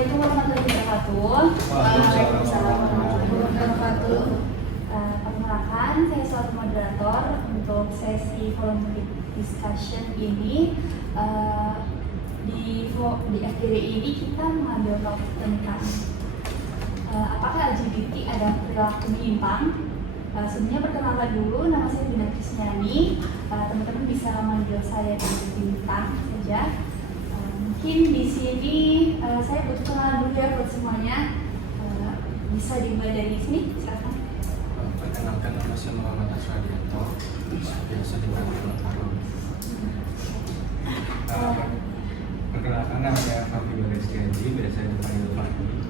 Assalamualaikum warahmatullahi wabarakatuh. Waalaikumsalam warahmatullahi wabarakatuh. Perkenalkan, saya selaku moderator untuk sesi voluntary discussion ini. Di FGD ini kita mengambil topik tentang apakah LGBT ada perilaku menyimpang. Sebelumnya perkenalkan dulu, nama saya Dina Krisnani. Teman-teman bisa manggil saya dengan Bintang saja. Mungkin di sini saya butuh kenalan dulu ya buat semuanya. Bisa dimulai dari sini, silakan. Perkenalkan, nama saya Muhammad Asradianto, biasa dipanggil Arul. Perkenalkan, nama saya Fabio Rizkianji, biasa dipanggil Fabio.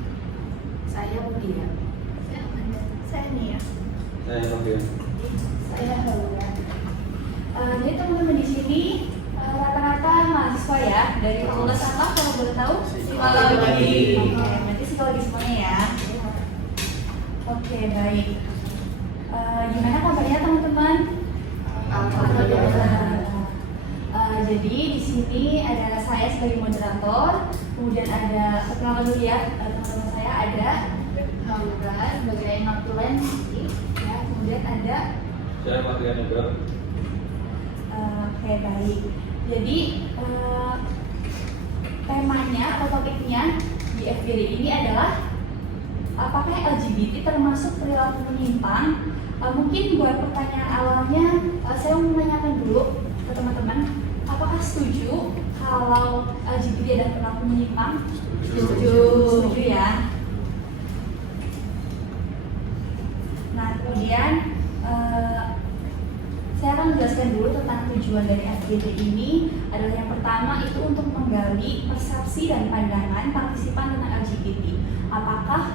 Saya Mudia. Saya Amanda. Saya Nia. Saya Novian. Saya Haura. Jadi teman-teman di sini rata-rata mahasiswa ya, dari fakultas apa kalau boleh tahu? Psikologi. Oke, berarti psikologi semuanya ya. Oke, baik. Gimana kabarnya teman-teman? Alhamdulillah. Jadi di sini ada saya sebagai moderator, kemudian ada perkenalan dulu ya, teman-teman saya ada Haura sebagai notulen, ya, kemudian ada Saya Fadlian juga. Oke, baik. Jadi temanya atau topiknya di FGD ini adalah apakah LGBT termasuk perilaku menyimpang? Mungkin buat pertanyaan awalnya saya mau menanyakan dulu ke teman-teman, apakah setuju kalau LGBT ada perilaku menyimpang? Setuju ya. Nah, kemudian saya akan menjelaskan dulu tentang tujuan dari FGD ini adalah yang pertama itu untuk menggali persepsi dan pandangan partisipan tentang LGBT. Apakah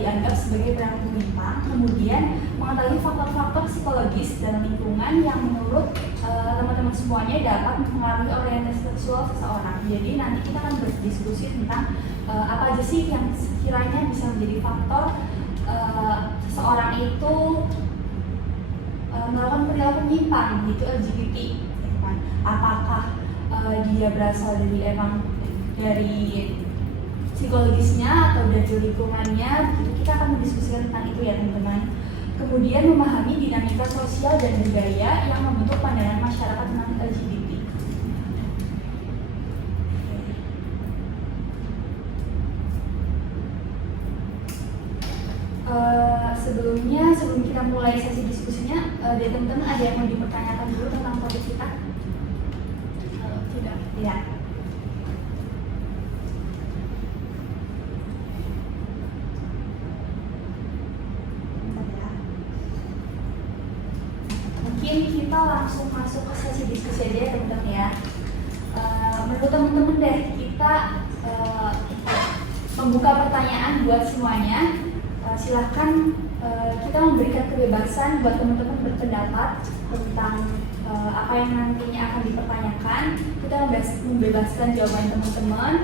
dianggap sebagai perilaku menyimpang, kemudian mengetahui faktor-faktor psikologis dan lingkungan yang menurut teman-teman semuanya dapat mempengaruhi orientasi seksual seseorang. Jadi nanti kita akan berdiskusi tentang apa aja sih yang sekiranya bisa menjadi faktor seseorang itu melakukan perilaku menyimpang gitu LGBT, kan? Apakah dia berasal dari psikologisnya atau dari lingkungannya, gitu. Kita akan mendiskusikan tentang itu ya teman-teman. Kemudian memahami dinamika sosial dan budaya yang membentuk pandangan masyarakat tentang LGBT. Sebelum kita mulai sesi diskusinya, dari teman-teman ada yang mau dipertanyakan dulu tentang topik kita? Tidak. Ya. Mungkin kita langsung masuk ke sesi diskusi aja ya teman-teman ya. Menurut teman-teman deh, kita membuka pertanyaan buat semuanya. Silahkan kita memberikan kebebasan buat teman-teman berpendapat tentang apa yang nantinya akan dipertanyakan. Kita membebaskan jawaban teman-teman.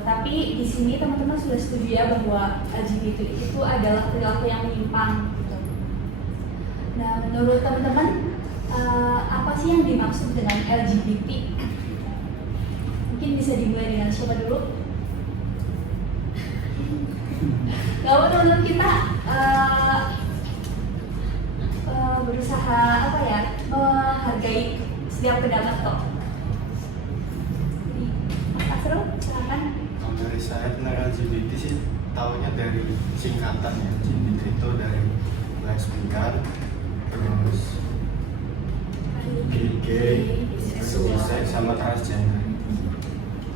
Tapi di sini teman-teman sudah setuju ya bahwa LGBT itu adalah perilaku yang menyimpang. Gitu. Nah, menurut teman-teman apa sih yang dimaksud dengan LGBT? Mungkin bisa dimulai dengan siapa dulu? Kalau teman-teman kita berusaha menghargai setiap pendapat kok. Mas Asrul, silakan. Kalau dari saya tentang LGBT sih taunya dari singkatan ya. LGBT itu dari lesbian, terus gay, bisex sama transgender.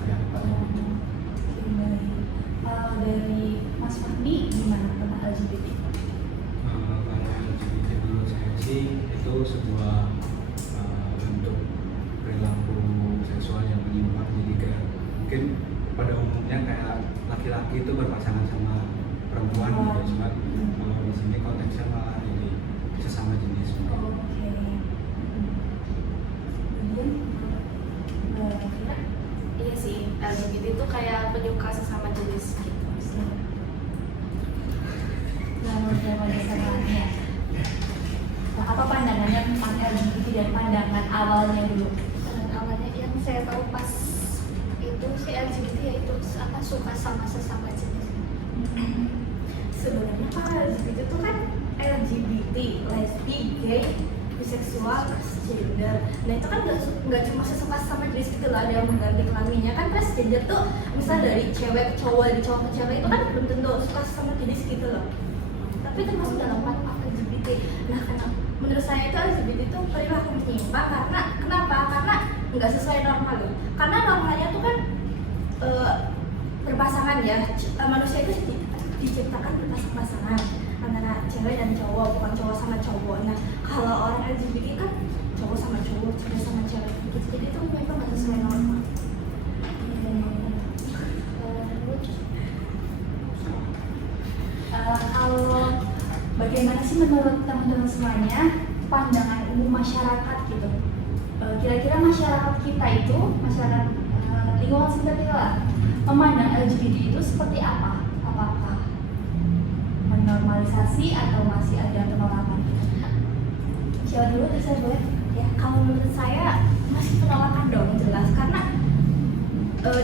Ya, Dari Mas Fahmi gimana tentang LGBT? Kalau LGBT menurut saya sih itu sebuah bentuk perilaku seksual yang menyimpang. Jadi kayak mungkin pada umumnya kayak laki-laki itu berpasangan sama perempuan gitu, cuma kalau di sini konteksnya malah jadi sesama jenis. Oke. Kemudian kira Iya sih, LGBT itu kayak penyuka sesama jenis gitu. apa pandangannya tentang LGBT dan pandangan awalnya dulu? Awalnya yang saya tahu pas itu itu si LGBT yaitu apa suka sama sesama jenis. Sebenarnya kalau LGBT itu kan LGBT, lesbi, gay, biseksual, transgender. Nah itu kan nggak cuma sesuka sama jenis gitu loh, ada yang mengganti kelaminnya kan. Transgender tuh misal dari cewek ke cowok, dari cowok ke cewek itu kan belum tentu suka sama jenis gitu loh. Tapi termasuk dalam paket LGBT. Nah karena menurut saya itu LGBT itu perilaku menyimpang karena kenapa? Karena nggak sesuai norma loh. Karena normanya tuh kan berpasangan ya. Manusia itu diciptakan berpasang-pasangan antara cewek dan cowok, bukan cowok sama cowok. Nah kalau orang LGBT kan cowok sama cowok, cewek sama cewek gitu. Jadi itu memang nggak sesuai norma. Kalau bagaimana sih menurut teman-teman semuanya pandangan umum masyarakat gitu? Kira-kira masyarakat kita itu, masyarakat lingkungan sekitar kita lah, memandang LGBT itu seperti apa? Apakah menormalisasi atau masih ada penolakan? Siapa dulu? Saya boleh? Ya kalau menurut saya masih penolakan dong, jelas karena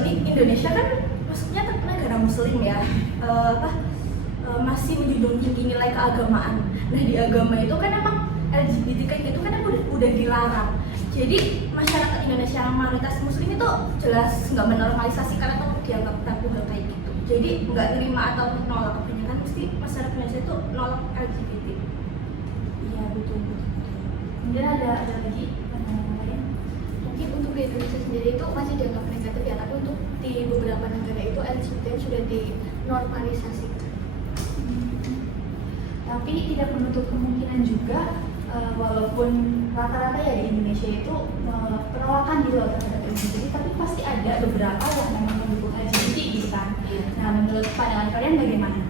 di Indonesia kan maksudnya negara muslim ya, masih menjunjung tinggi nilai keagamaan. Nah di agama itu kan emang LGBT kayak gitu kan udah dilarang. Jadi masyarakat Indonesia yang mayoritas muslim itu jelas nggak menormalisasi karena takut dianggap tabu hal kayak gitu. Jadi nggak terima atau menolak, kebanyakan mesti masyarakat Indonesia itu nolak LGBT. Iya betul. Kemudian ada lagi pandangan lain? Mungkin untuk di Indonesia sendiri itu masih dianggap negatif ya, tapi untuk di beberapa negara itu LGBT sudah dinormalisasikan. Tapi tidak menutup kemungkinan juga walaupun rata-rata ya di Indonesia itu penolakan gitu loh terhadap LGBT, tapi pasti ada beberapa yang memang mendukung LGBT gitu kan. Nah menurut pandangan kalian bagaimana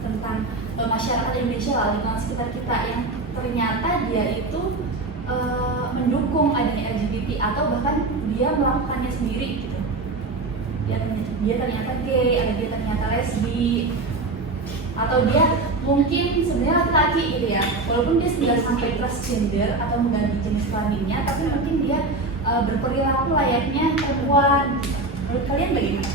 tentang masyarakat Indonesia lah, lingkungan sekitar kita yang ternyata dia itu mendukung adanya LGBT atau bahkan dia melakukannya sendiri gitu. Dia ternyata gay, atau dia ternyata lesbi, atau dia mungkin sebenarnya laki-laki gitu ya, walaupun dia tidak sampai transgender atau mengganti jenis kelaminnya, tapi mungkin dia berperilaku layaknya perempuan. Menurut kalian bagaimana?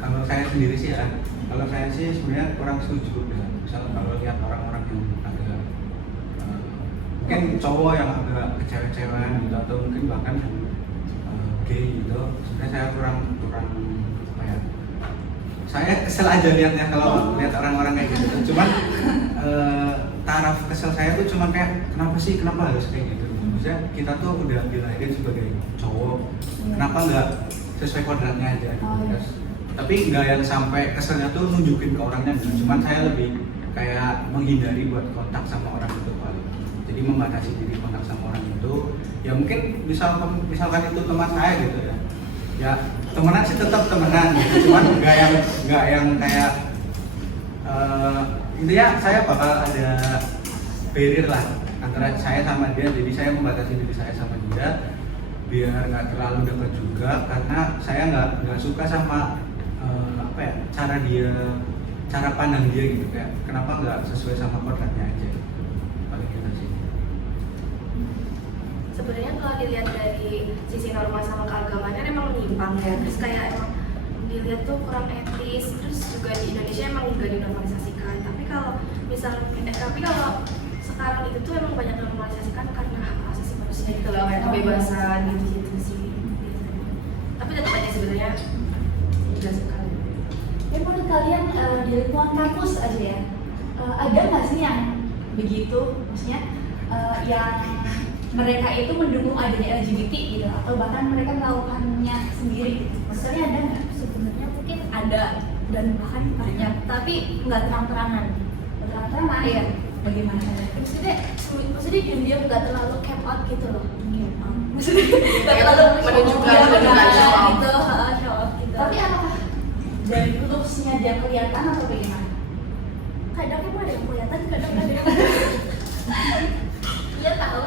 Kalau saya sendiri sih ya, kalau saya sih sebenarnya kurang setuju dengan misalnya kalau lihat orang-orang yang agak mungkin cowok yang agak kecewek-cewekan gitu atau mungkin bahkan gay gitu, sebenarnya saya kurang apa ya, saya kesel aja lihatnya kalau lihat orang-orang kayak gitu. Cuman taraf kesel saya tuh cuma kayak kenapa harus kayak gitu? Maksudnya kita tuh udah dilahirin sebagai cowok, kenapa nggak sesuai kodratnya aja? Terus, tapi nggak yang sampai keselnya tuh nunjukin ke orangnya gitu. Cuman saya lebih kayak menghindari buat kontak sama orang itu paling. Jadi membatasi diri kontak sama orang itu. Ya mungkin misalkan itu teman saya gitu ya. Ya temenan sih tetap temenan gitu. Cuman nggak yang kayak intinya saya bakal ada barrier lah antara saya sama dia. Jadi saya membatasi diri saya sama dia biar nggak terlalu dekat juga, karena saya nggak suka sama apa ya, cara pandang dia gitu, kayak kenapa nggak sesuai sama kodratnya aja, paling gitu sih. Sebenarnya kalau dilihat dari sisi norma sama keagamaan emang menyimpang ya, terus kayak emang dilihat tuh kurang etis, terus juga di Indonesia emang nggak dinormalisasikan. Tapi kalau sekarang itu tuh emang banyak dinormalisasikan karena hak asasi manusia gitu loh, kayak kebebasan gitu sih. Tapi tetap aja sebenarnya tidak sekali. Ya menurut kalian di lingkungan kampus aja ya, ada nggak sih yang begitu, maksudnya yang mereka itu mendukung adanya LGBT gitu, atau bahkan mereka melakukannya sendiri gitu? Maksudnya ada nggak? Sebenarnya mungkin ada dan bahkan banyak, tapi nggak terang-terangan. Terang-terangan? Iya. Bagaimana? Maksudnya diam-diam nggak terlalu cap out gitu loh. Maksudnya Nggak terlalu menunjukkan show off gitu. show off gitu. Tapi apakah dari looks-nya dia kelihatan atau bagaimana? Kadang emang ada yang kelihatan, kadang ada yang iya tahu.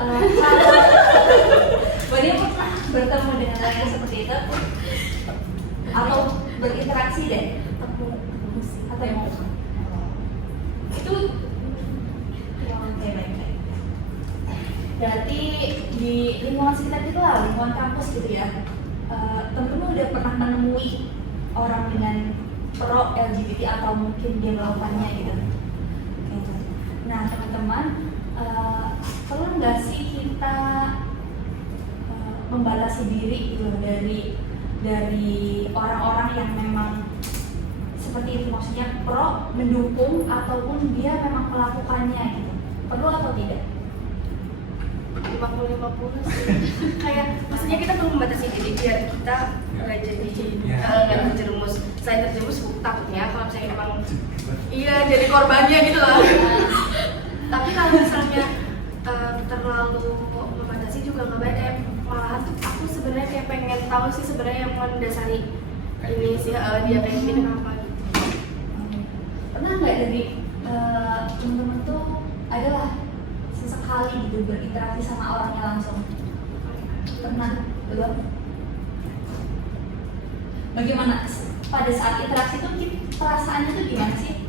Bagaimana pernah bertemu dengan orang yang seperti itu? Atau berinteraksi deh? Aku Atau yang mau? itu Berarti di lingkungan sekitar kita lah, lingkungan kampus gitu ya, teman-teman udah pernah menemui orang dengan pro LGBT atau mungkin dia melakukannya gitu. Gitu. Nah teman-teman, perlu nggak sih kita membatasi diri gitu dari orang-orang yang memang seperti itu, maksudnya pro mendukung ataupun dia memang melakukannya gitu, perlu atau tidak? 50-50 sih. Kayak maksudnya kita perlu membatasi diri biar kita nggak jadi nggak terjerumus. Selain terjerumus takutnya kalau misalnya memang iya jadi korbannya gitu loh. Tapi kalau misalnya terlalu membatasi juga nggak baik. Kayak malahan tuh aku sebenarnya kayak pengen tahu sih sebenarnya yang mendasari ini sih dia kayak gini kenapa gitu. Pernah nggak dari teman-teman tuh adalah sesekali gitu berinteraksi sama orangnya langsung? Pernah? Belum? Bagaimana pada saat interaksi tuh perasaannya tuh gimana sih?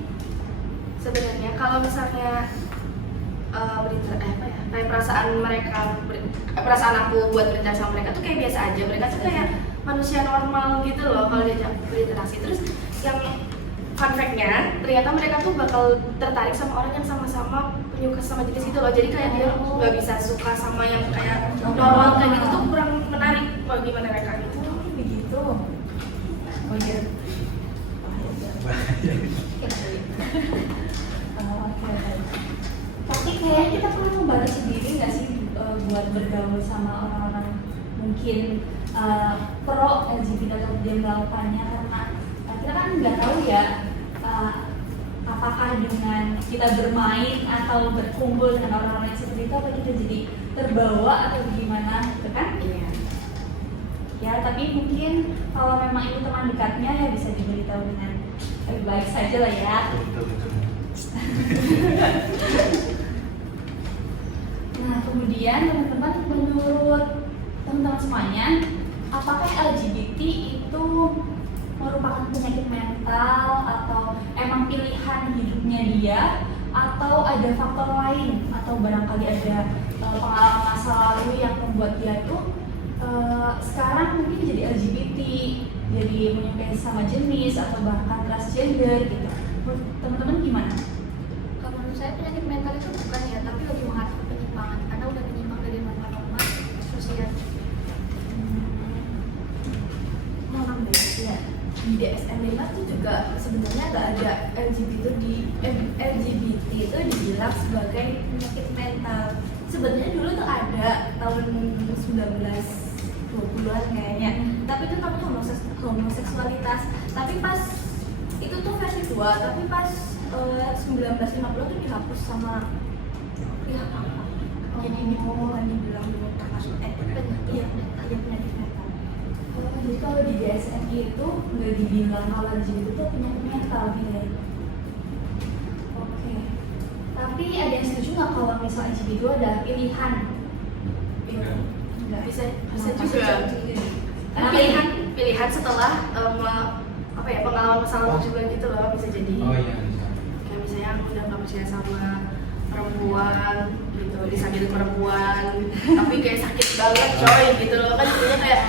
Sebenarnya kalau misalnya kayak perasaan aku buat berinteraksi sama mereka tuh kayak biasa aja. Mereka tuh kayak manusia normal gitu loh kalau diajak berinteraksi. Terus yang fun fact-nya ternyata mereka tuh bakal tertarik sama orang yang sama-sama penyuka sama jenis gitu loh. Jadi kayak dia nggak bisa suka sama yang kayak normal kayak gitu tuh kurang menarik bagi mereka gitu. Begitu. Oh iya. Oke. Tapi kayaknya kita perlu membatasi diri nggak sih buat bergaul sama orang-orang mungkin pro LGBT atau dia melakukannya, karena kita kan nggak tahu ya apakah dengan kita bermain atau berkumpul dengan orang-orang yang seperti itu apa kita jadi terbawa atau gimana gitu kan? Iya. Ya tapi mungkin kalau memang itu teman dekatnya ya bisa diberitahu dengan lebih baik saja lah ya. Betul. Nah kemudian teman-teman, menurut teman-teman semuanya, apakah LGBT itu merupakan penyakit mental atau emang pilihan hidupnya dia, atau ada faktor lain, atau barangkali ada pengalaman masa lalu yang membuat dia tuh sekarang mungkin jadi LGBT, jadi menyukai sama jenis atau bahkan transgender gitu. Menurut teman-teman gimana? Kalau menurut saya penyakit mental itu bukan ya, tapi lebih mengarah ke penyimpangan karena udah menyimpang dari norma-norma sosial. Ya. Di DSM 5 itu juga sebenarnya nggak ada LGBT itu dibilang sebagai penyakit mental. Sebenarnya dulu tuh ada tahun 1920-an kayaknya. Tapi itu namanya homoseksualitas. Tapi pas itu tuh versi 2, tapi pas 1950 tuh dihapus sama pihak apa? Jadi ini bukan dibilang termasuk iya penyakit mental. Jadi kalau di DSM itu nggak dibilang kalau LGBT itu penyakit mental gitu ya. Oke. Tapi ada yang setuju nggak kalau misalnya LGBT itu adalah pilihan? Nggak. Bisa Kenapa? juga. Karena Pilihan setelah pengalaman masa lalu juga gitu loh, bisa jadi. Oh iya bisa. Kayak misalnya aku udah nggak percaya sama perempuan gitu, disakiti perempuan tapi kayak sakit banget coy gitu loh, kan jadinya kayak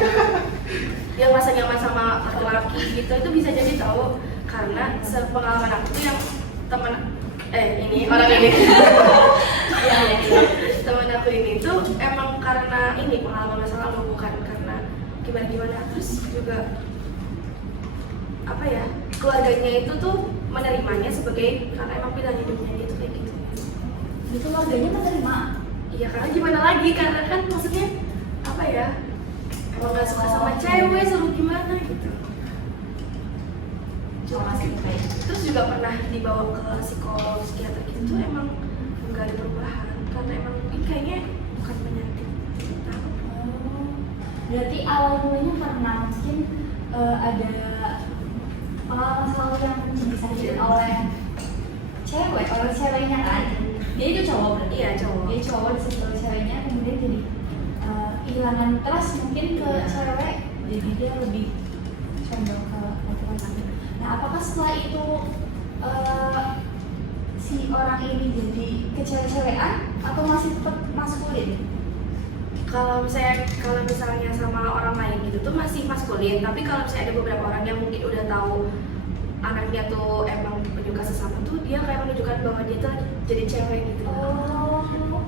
dia merasa nyaman sama laki-laki gitu. Itu bisa jadi tahu karena sepengalaman aku tuh yang teman ini orang ini teman aku ini tuh emang karena ini pengalaman masa lalu, bukan karena gimana. Terus juga apa ya, keluarganya itu tuh menerimanya sebagai karena emang pilihan hidupnya dia tuh kayak gitu. itu keluarganya menerima. Iya, karena gimana lagi, karena kan maksudnya apa ya, emang gak suka sama cewek, suruh gimana gitu. Terus juga pernah dibawa ke psikolog, psikiater gitu tuh emang nggak ada perubahan karena emang ini kayaknya bukan penyakit. Berarti awal mulanya pernah mungkin ada pengalaman selalu yang disajikan oleh ceweknya kan. Dia itu cowok berarti. Iya, cowok. Dia cowok disebut oleh ceweknya, kemudian jadi kehilangan trust mungkin ke cewek, jadi dia lebih condong ke laki-laki. Nah apakah setelah itu si si orang ini jadi kecewek-cewekan atau masih tetap maskulin? Kalau misalnya sama orang lain gitu tuh masih maskulin, tapi kalau misalnya ada beberapa orang yang mungkin udah tahu anaknya tuh emang penyuka sesama tuh, dia kayak menunjukkan bahwa dia tuh jadi cewek gitu. Oh,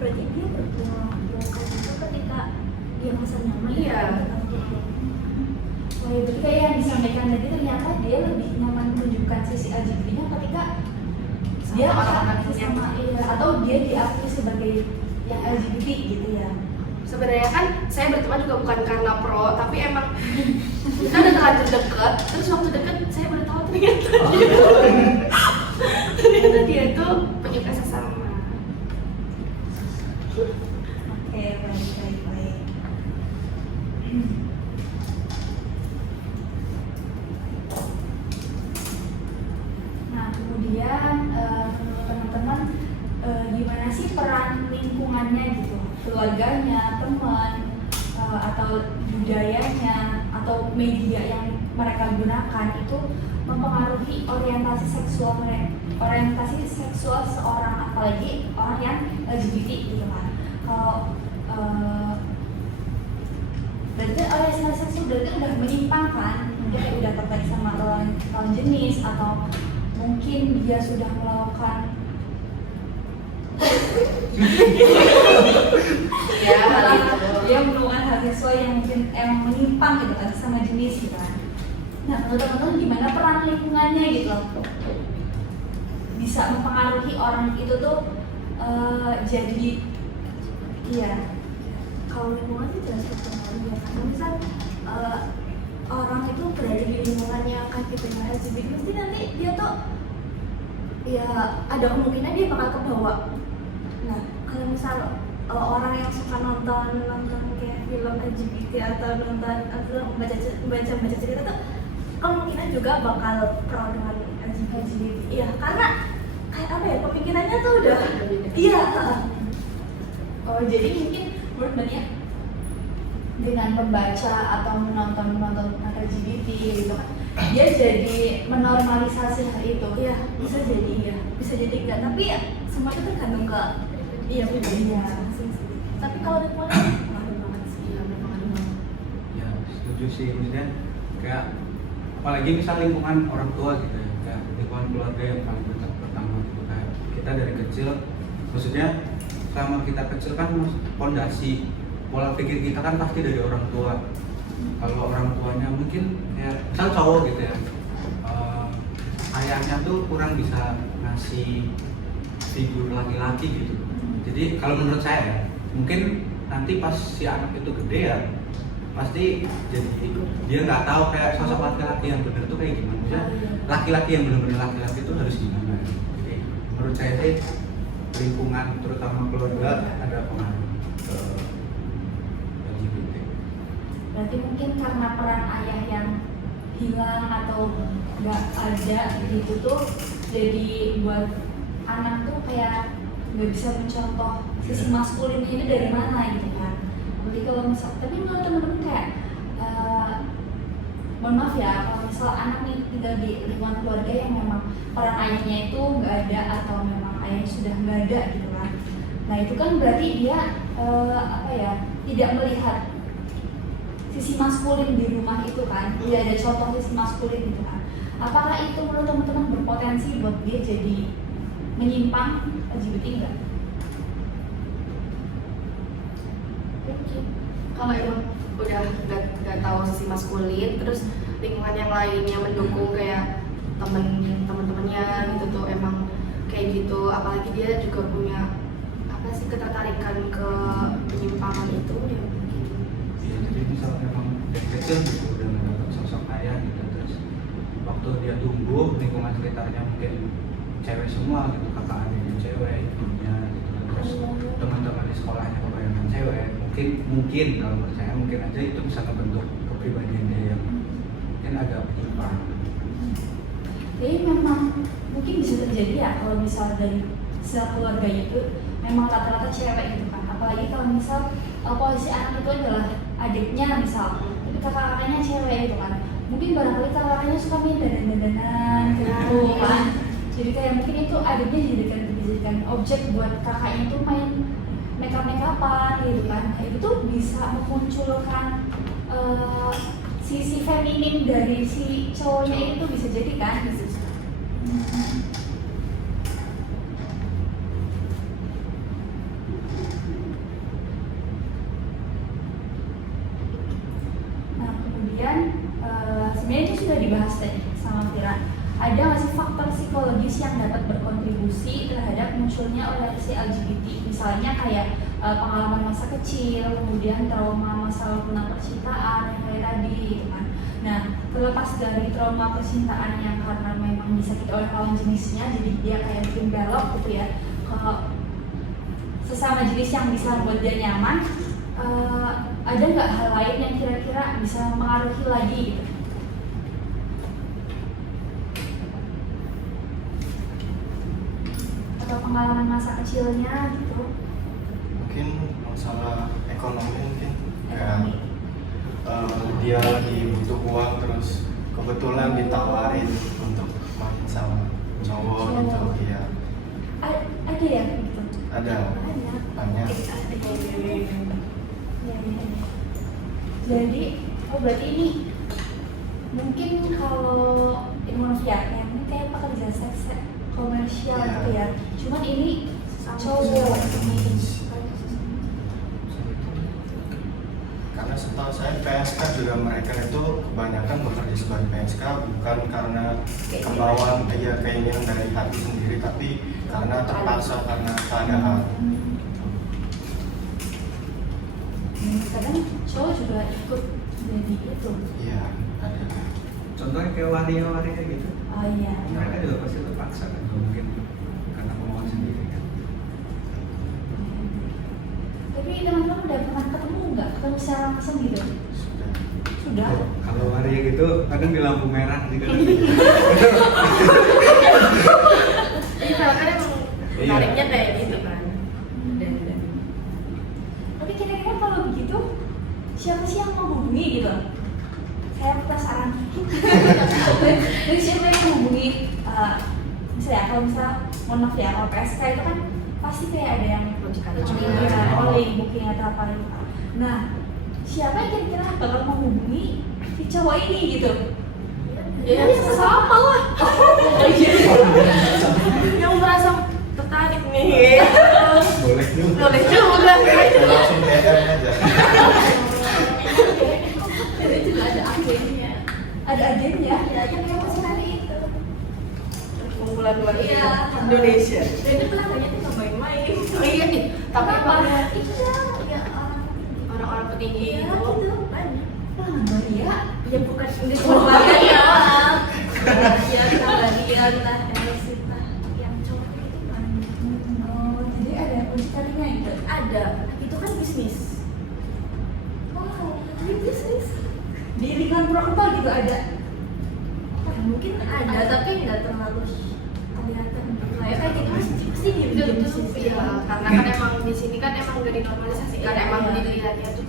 Berarti dia berpura-pura itu ketika dia merasa nyaman. Iya. oh ya, berarti kayak yang disampaikan tadi ternyata dia lebih nyaman menunjukkan sisi LGBT-nya ketika dia Sama orang-orang sama iya, atau dia diakui sebagai yang LGBT gitu ya. Sebenarnya kan saya berteman juga bukan karena pro, tapi emang kita udah terlanjur deket. Terus waktu deket saya baru tahu ternyata dia tuh penyuka sesama. Oke, baik. Nah, kemudian menurut teman-teman gimana sih peran lingkungannya gitu, keluarganya, teman, atau budayanya, atau media yang mereka gunakan itu mempengaruhi orientasi seksual seorang, apalagi orang yang LGBT gitu kan. Kalau berarti orientasi seksual berarti udah menyimpang kan, mungkin udah tertarik sama lawan jenis, atau mungkin dia sudah melakukan Ya, hal itu. dia melakukan hal seksual yang mungkin emang menyimpang gitu kan sama jenis gitu kan. Nah, menurut teman-teman gimana peran lingkungannya gitu bisa mempengaruhi orang itu tuh jadi iya. Kalau lingkungan sih jelas berpengaruh ya, karena misal orang itu berada di lingkungannya kan gitu ya LGBT, mesti nanti dia tuh ya ada kemungkinan dia bakal kebawa. Nah kalau misal orang yang suka nonton kayak film LGBT atau baca cerita tuh kemungkinan juga bakal pro dengan LGBT. Iya, karena kayak apa ya, pemikirannya tuh udah iya. Oh, jadi mungkin menurut Mbaknya dengan membaca atau menonton LGBT gitu kan, dia jadi menormalisasi hal itu. Iya, bisa jadi ya, bisa jadi enggak, tapi ya semua itu tergantung ke iya pribadinya masing-masing sih. Tapi kalau lingkungan pengaruh banget sih. Iya, berpengaruh banget. Ya setuju sih, maksudnya kayak apalagi misal lingkungan orang tua gitu ya, kayak lingkungan keluarga yang paling dekat pertama gitu, kayak kita dari kecil, maksudnya selama kita kecil kan fondasi pola pikir kita kan pasti dari orang tua. Kalau orang tuanya mungkin kayak misal cowok gitu ya, ayahnya tuh kurang bisa ngasih figur laki-laki gitu. Jadi kalau menurut saya ya, mungkin nanti pas si anak itu gede ya, pasti jadi dia nggak tahu kayak sosok laki-laki yang benar tuh kayak gimana. Maksudnya laki-laki yang benar-benar laki-laki itu harus gimana. Jadi menurut saya sih lingkungan terutama keluarga ada pengaruh ke LGBT. Berarti mungkin karena peran ayah yang hilang atau nggak ada gitu tuh, jadi buat anak tuh kayak nggak bisa mencontoh sisi maskulinnya ini dari mana gitu kan. Jadi kalau misal, tapi menurut temen-temen kayak mohon maaf ya, kalau misal anak nih tinggal di lingkungan keluarga yang memang peran ayahnya itu nggak ada atau memang ayahnya sudah nggak ada gitu kan. Nah itu kan berarti dia apa ya, tidak melihat sisi maskulin di rumah itu kan, tidak ada contoh sisi maskulin gitu kan. Apakah itu menurut teman-teman berpotensi buat dia jadi menyimpang LGBT enggak? Mungkin kalau emang udah nggak tahu sisi maskulin, terus lingkungan yang lainnya mendukung kayak temen-temennya gitu tuh emang kayak gitu, apalagi dia juga punya apa sih ketertarikan ke penyimpangan itu ya. Ya, jadi misal emang dari kecil gitu udah mendapat sosok ayah gitu, terus waktu dia tumbuh lingkungan sekitarnya mungkin cewek semua gitu, kakak adiknya cewek, ibunya gitu, terus teman-teman di sekolahnya kebanyakan cewek, mungkin kalau menurut saya mungkin aja itu bisa membentuk kepribadian dia yang mungkin agak menyimpang. Jadi memang mungkin bisa terjadi ya kalau misal dari sel keluarga itu memang rata-rata cewek gitu kan. Apalagi kalau misal posisi anak itu adalah adiknya misal, tapi kakak-kakaknya cewek gitu kan. Mungkin barangkali kakak-kakaknya suka main dandan-dandanan gitu kan. Jadi kayak mungkin itu adiknya dijadikan objek buat kakaknya tuh main makeup-makeupan gitu kan. Nah, itu tuh bisa memunculkan sisi feminin dari si cowoknya itu bisa jadi kan. Nah kemudian sebenarnya ini sudah dibahas tadi sama Fira. Ada nggak sih faktor psikologis yang dapat berkontribusi terhadap munculnya orientasi LGBT? Misalnya kayak pengalaman masa kecil, kemudian trauma masa lalu tentang percintaan yang kayak tadi gitu kan. Nah, terlepas dari trauma percintaan yang karena memang disakiti oleh lawan jenisnya, jadi dia kayak bikin belok gitu ya ke sesama jenis yang bisa buat dia nyaman, ada nggak hal lain yang kira-kira bisa mempengaruhi lagi gitu? Atau pengalaman masa kecilnya gitu? Mungkin masalah ekonomi mungkin kayak dia lagi butuh uang terus kebetulan ditawarin untuk main sama cowok gitu ya. Ada ya gitu? Ada banyak. Jadi, berarti ini mungkin kalau ilmu ya, ini kayak pekerja seks komersial gitu ya. Cuman ini cowok. Karena setahu saya PSK juga mereka itu kebanyakan bekerja sebagai PSK bukan karena kemauan keinginan dari hati sendiri, tapi karena terpaksa karena keadaan. Kadang cowok juga ikut jadi itu. Iya, ada. Contohnya kayak waria-waria kayak gitu. Oh iya. Mereka juga pasti terpaksa kan, nggak mungkin karena kemauan sendiri kan. Tapi teman-teman udah pernah ketemu nggak? Ketemu secara langsung gitu? Sudah. Sudah. Kalau waria gitu kadang di lampu merah juga. Iya, kan emang menariknya kayak gitu kan. Dan Tapi kira-kira kalau begitu, siapa sih yang menghubungi gitu? Saya penasaran. Jadi siapa yang menghubungi? Misalnya kalau mohon maaf ya, kalau PSK itu kan pasti kayak ada yang calling, booking atau apa gitu. Nah, siapa yang kira-kira bakal menghubungi si cowok ini gitu? ya sama lah. Yang merasa tertarik nih. Boleh juga. Boleh juga. Langsung DM aja. Itu juga ada agennya. Ada agennya? Ya, yang masih hari itu. Unggulan luar Iya. Indonesia. Dan itu pelanggannya tuh nggak main-main. Oh iya nih, tapi Kenapa? emang Itu ya orang-orang petinggi iya itu. gitu banyak. Maria? Ya bukan ini keluarga ya. Ya Maria entah Elsita yang cowok itu banyak. Oh, jadi ada muncikarinya itu? Ada. Itu kan bisnis. Wow, Ini bisnis. di lingkungan Purwokerto gitu ada? Ya, mungkin ada tapi nggak terlalu kelihatan. Kayak gitu pasti diem-diem Itu bisnis. ya, karena kan emang di sini kan emang udah dinormalisasikan, Iya, emang iya. dilihatnya tuh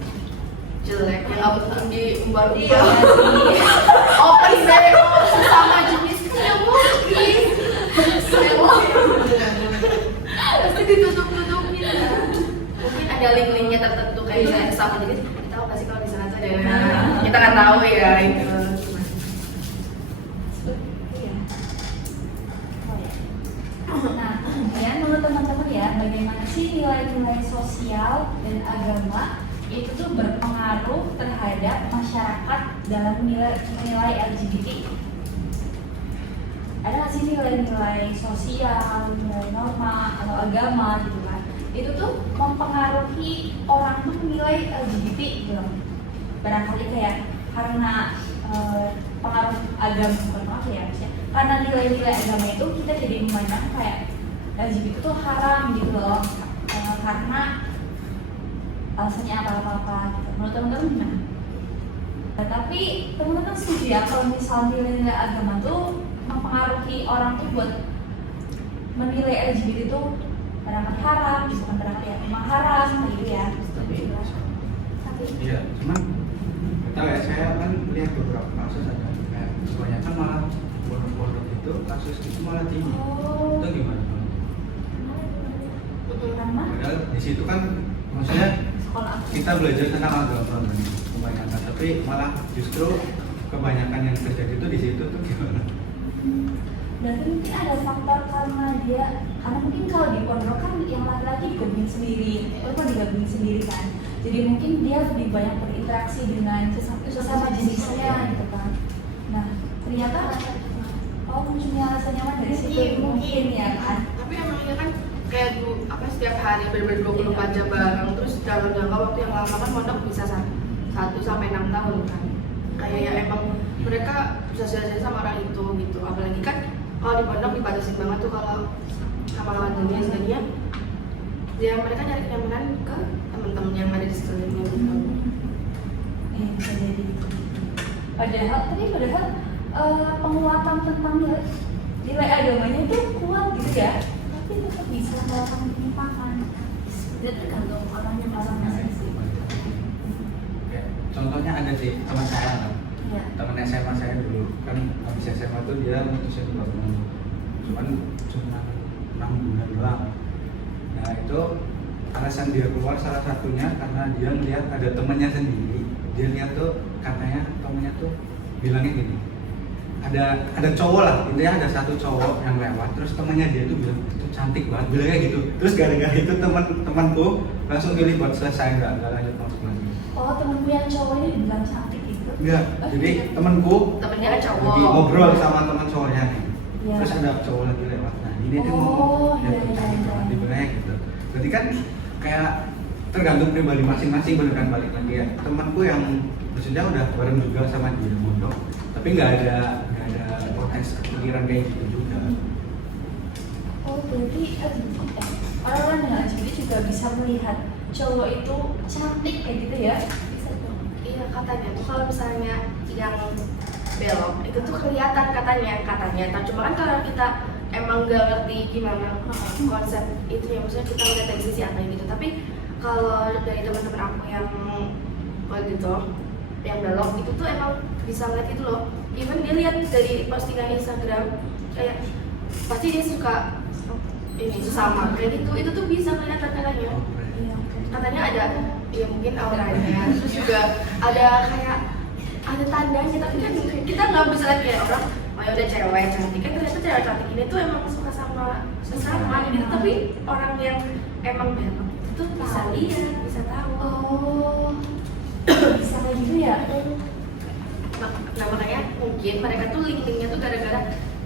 jelek ya, nggak mungkin diumbar-umbar. Iya. Open BO sesama jenis kan nggak mungkin. Pasti ditutup-tutupin. Mungkin ada link-linknya tertentu kayak misalnya sesama jenis. Kita tahu pasti kalau di sana tuh ada. Kita nggak tahu ya itu. Iya. Oh ya. Nah, kemudian menurut teman-teman ya, bagaimana sih nilai-nilai sosial dan agama itu tuh berpengaruh terhadap masyarakat dalam menilai LGBT? Ada nggak sih nilai-nilai sosial, nilai norma atau agama gitu kan? Itu tuh mempengaruhi orang tuh menilai LGBT gitu. Barangkali kayak karena pengaruh agama, bukan pengaruh ya maksudnya, karena nilai-nilai agama itu kita jadi memandang kayak LGBT itu haram gitu loh, karena alasannya apa-apa gitu. Menurut teman-teman gimana? Nah, tapi teman-teman setuju ya kalau misalnya nilai-nilai agama tuh mempengaruhi orang tuh buat menilai LGBT itu barangkali haram, bukan barangkali ya memang haram gitu ya. Tapi Iya, cuman nggak tahu ya, saya kan lihat beberapa kasus ada kayak kebanyakan malah pondok-pondok itu kasus itu malah tinggi. Oh. Itu gimana? Karena Padahal di situ kan maksudnya Sekolah. kita belajar tentang agama kebanyakan, tapi malah justru kebanyakan yang terjadi itu di situ tuh gimana? berarti mungkin ada faktor karena mungkin kalau di pondok kan yang laki-laki digabung sendiri, perempuan digabung sendiri kan. Jadi mungkin dia lebih banyak berinteraksi dengan sesama jenisnya gitu kan. Nah ternyata munculnya rasa nyaman dari situ mungkin ya kan. Tapi emang ini kan kayak setiap hari bener-bener 24 jam bareng, terus dalam jangka waktu yang lama kan pondok bisa 1 sampai 6 tahun kan. Kayak ya emang mereka bisa selesai sama orang itu gitu. Apalagi kan kalau di pondok dibatasin banget tuh kalau sama lawan jenis, jadinya ya mereka nyari kenyamanan ke teman-teman yang ada di sekelilingnya gitu. Bisa jadi. Padahal penguatan tentang nilai agamanya itu kuat gitu ya, tapi tetap bisa melakukan penyimpangan. Dia tergantung orangnya Masing-masing sih. Kayak contohnya ada sih teman saya kan. Iya. Teman SMA saya dulu kan habis SMA tuh dia mutusin buat ngomong, cuma 6 bulan doang. Nah itu alasan dia keluar salah satunya karena dia melihat ada temannya sendiri. Dia lihat tuh katanya temannya tuh bilangnya gini, ada cowok lah, intinya ada satu cowok yang lewat, terus temannya dia tuh bilang itu cantik banget, bilangnya gitu. Terus gara-gara itu temanku langsung pilih buat selesai, nggak lanjut masuk lagi. Oh temenku yang cowok ini dibilang cantik gitu. Enggak, jadi temanku Temennya kan cowok. lagi ngobrol sama teman cowoknya nih. Iya. Terus ada cowok lagi lewat. Nah, ini tuh Oh, ngomong iya, tuh iya, cantik iya. banget dibilangnya gitu. Berarti kan kayak tergantung pribadi masing-masing, bener kan, balik lagi ya. Temanku yang maksudnya udah bareng juga sama dia mondok, tapi nggak ada konteks pikiran kayak gitu juga. Oh berarti orang-orang yang LGBT juga bisa melihat cowok itu cantik kayak gitu ya? Bisa dong. Iya katanya tuh kalau misalnya yang belok itu tuh kelihatan katanya. Nah, cuma kan kalau kita emang nggak ngerti gimana konsep itu ya, maksudnya kita ngeliat dari sisi apa gitu. Tapi kalau dari teman-teman aku yang gitu yang belok itu tuh emang bisa ngeliat itu loh. Even dia lihat dari postingan Instagram kayak pasti dia suka ini sesama kayak gitu, itu tuh bisa kelihatan katanya. Iya. Katanya ada ya mungkin auranya, terus juga ada kayak ada tandanya, tapi kan kita nggak bisa lihat kayak orang oh ya udah cewek cantik kan, ternyata cewek cantik ini tuh emang suka sama sesama gitu. Tapi orang yang emang belok itu bisa lihat, bisa tahu. Oh bisa kayak gitu ya? Nah makanya mungkin mereka tuh link-linknya tuh gara-gara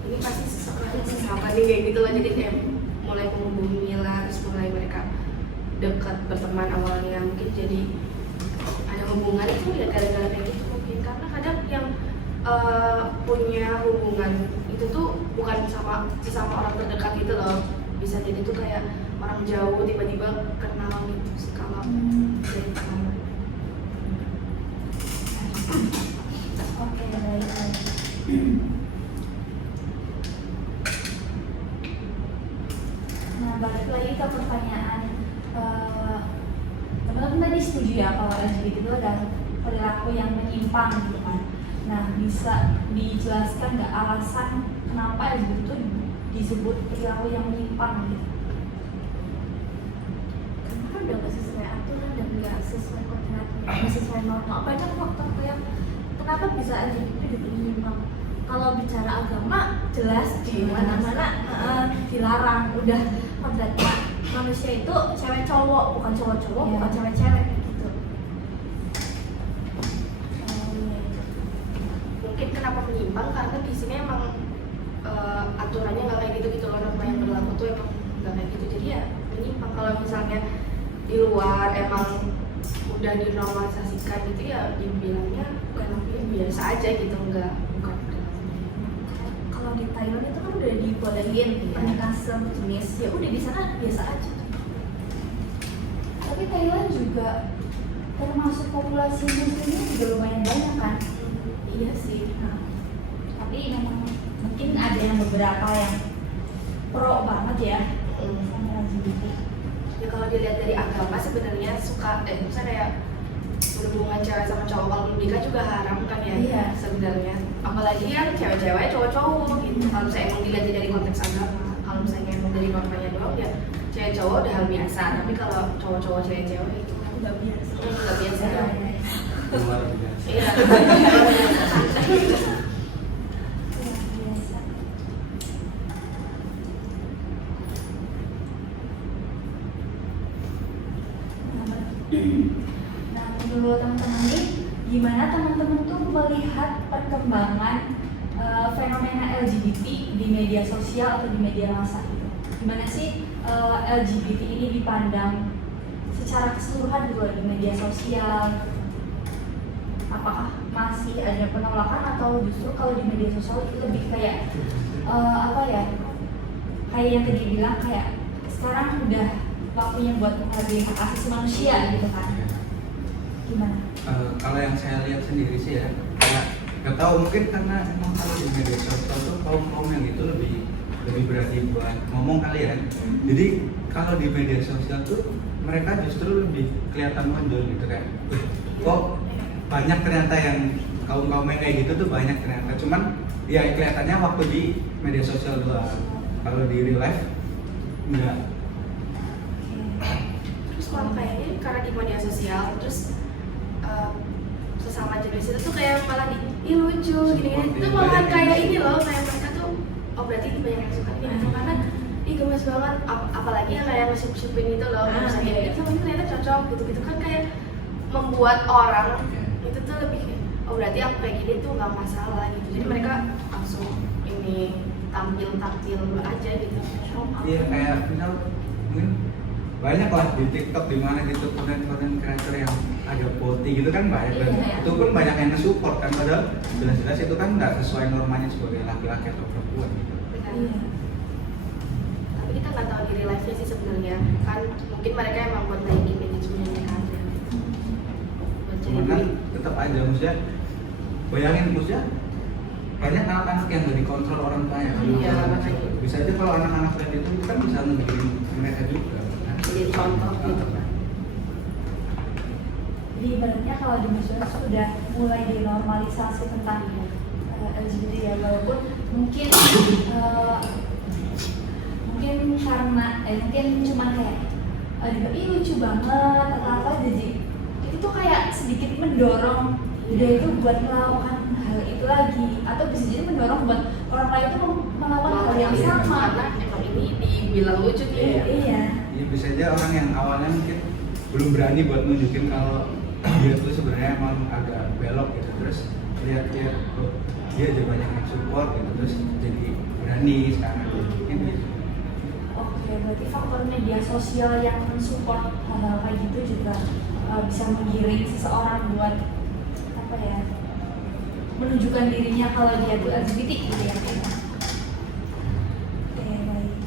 ini pasti sesama nih kayak gitu loh, jadi kayak mulai menghubungi lah, terus mulai mereka dekat berteman awalnya, mungkin jadi ada hubungan itu ya gara-gara kayak gitu mungkin. Karena kadang yang punya hubungan itu tuh bukan sama orang terdekat gitu loh, bisa jadi tuh kayak orang jauh tiba-tiba kenal gitu sih kalau dari teman. Oke baik. Nah balik lagi ke pertanyaan, teman-teman tadi setuju ya kalau LGBT itu adalah perilaku yang menyimpang gitu kan. Nah bisa dijelaskan nggak alasan kenapa LGBT itu disebut perilaku yang menyimpang gitu? Karena udah nggak sesuai aturan dan nggak sesuai koordinat, nggak sesuai norma. Banyak faktor yang kenapa bisa LGBT itu menyimpang. Kalau bicara agama jelas di mana-mana dilarang, udah kodratnya manusia itu cewek cowok, bukan cowok cowok, Iya. bukan cewek cewek gitu. Mungkin kenapa menyimpang karena di sini emang aturannya nggak kayak gitu gitu loh, norma yang berlaku tuh emang nggak kayak gitu, jadi ya menyimpang. Kalau misalnya di luar emang udah dinormalisasikan gitu ya dibilangnya perilakunya biasa aja gitu, bukan Kalau di Thailand itu kan udah dibolehin pernikahan sesama jenis, ya udah di sana biasa aja. Tapi Thailand juga termasuk populasi muslimnya juga lumayan banyak kan? Iya sih. Nah, tapi memang mungkin ada yang beberapa yang pro banget ya sama LGBT. Ya kalau dilihat dari agama sebenarnya suka misalnya kayak berhubungan cewek sama cowok kalau menikah juga haram kan ya. Iya. Sebenarnya aku apalagi yang cewek-cewek cowok-cowok gitu. Kalau misalnya emang dilihat dari konteks agama, kalau misalnya emang dari normanya doang ya cewek cowok udah hal biasa, tapi kalau cowok-cowok cewek-cewek itu kan nggak biasa. nggak biasa. Luar biasa. Iya. Biasa. Nah, menurut teman-teman nih, gimana teman-teman tuh melihat perkembangan fenomena LGBT di media sosial atau di media massa gitu? Gimana sih LGBT ini dipandang secara keseluruhan juga di media sosial? Apakah masih ada penolakan atau justru kalau di media sosial itu lebih kayak apa ya? Kayak yang tadi bilang kayak sekarang udah waktunya buat menghargai hak asasi manusia gitu kan? Gimana? Kalau yang saya lihat sendiri sih ya, kayak nggak tahu mungkin karena emang kalau di media sosial tuh kaum yang itu lebih berani buat ngomong kali ya. Jadi kalau di media sosial tuh mereka justru lebih kelihatan muncul gitu kayak, kok banyak ternyata yang kaum yang kayak gitu tuh banyak ternyata. Cuman ya kelihatannya waktu di media sosial doang. Kalau di real life enggak. Terus kalau kayaknya karena di media sosial terus sesama jenis itu tuh kayak malah ih lucu gini-gini itu malah kayak ini loh, kayak mereka tuh oh berarti ini banyak yang suka gitu karena ih gemes banget, apalagi yang kayak nge-ship-shipin itu loh, misalnya itu ini ternyata cocok gitu-gitu kan kayak membuat orang itu tuh lebih oh berarti aku kayak gini tuh nggak masalah gitu, jadi mereka langsung ini tampil aja gitu. Iya kayak misal mungkin banyak lah di TikTok di mana gitu konten kreator yang ada poti gitu kan banyak dan itu pun banyak yang nge-support kan padahal jelas-jelas itu kan nggak sesuai normanya sebagai laki-laki atau perempuan gitu. Iya. Tapi kita nggak tahu di real life-nya sih sebenarnya kan mungkin mereka emang buat naikin manajemennya aja. Cuman kan tetap aja maksudnya bayangin maksudnya banyak anak-anak yang nggak dikontrol orang tuanya. Iya, bisa aja kalau anak-anak kayak itu kan bisa ngebikin mereka juga. Jadi contoh gitu. Jadi ibaratnya kalau di masyarakat sudah mulai dinormalisasi tentang LGBT ya, walaupun mungkin karena mungkin cuma kayak ini lucu banget atau apa, jadi itu tuh kayak sedikit mendorong dia itu buat melakukan hal itu lagi, atau bisa jadi mendorong buat orang lain itu melakukan hal yang sama karena emang ini dibilang lucu nih. Iya. Ya bisa aja orang yang awalnya mungkin belum berani buat nunjukin kalau dia tuh sebenarnya emang agak belok gitu, terus lihat oh, dia aja banyak yang support gitu, terus jadi berani sekarang gitu. Oke, berarti faktor media sosial yang mensupport hal-hal kayak gitu juga bisa menggiring seseorang buat apa ya, menunjukkan dirinya kalau dia tuh LGBT gitu ya. Oke, baik.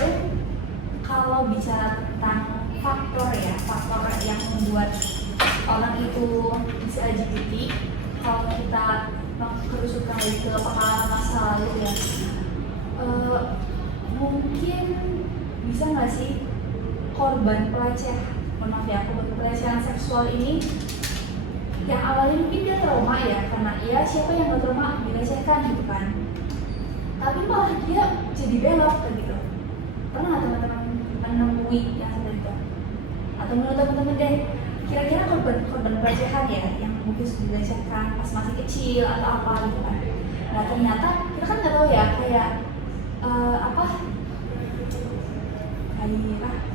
Dan kalau bicara tentang faktor yang membuat orang itu bisa LGBT, kalau kita mengerucut kembali ke pengalaman masa lalu ya, mungkin bisa nggak sih korban pelecehan seksual ini yang awalnya mungkin dia trauma ya, karena ya siapa yang nggak trauma dilecehkan gitu kan, tapi malah dia jadi belok kayak gitu. Pernah nggak teman-teman menemui yang seperti itu? Atau menurut teman-teman deh, kira-kira korban pelecehan ya yang mungkin sudah dilecehkan pas masih kecil atau apa gitu kan? Nah ternyata kita kan nggak tahu ya kayak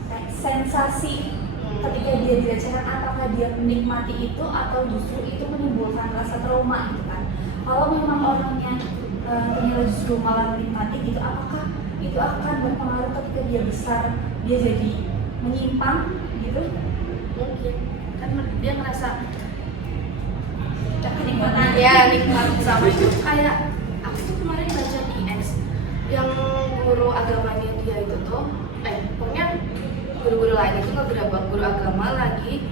kayak sensasi ketika dia dilecehkan, apakah dia menikmati itu atau justru itu menimbulkan rasa trauma gitu kan? Kalau memang orangnya ternyata justru malah menikmati gitu, apakah itu akan berpengaruh ketika dia besar dia jadi menyimpang gitu? Mungkin kan dia ngerasa Kenikmatan nikmat sama itu. Kayak aku tuh kemarin baca di X yang guru agamanya dia itu tuh pokoknya guru-guru lain itu ngegerabak guru agama lagi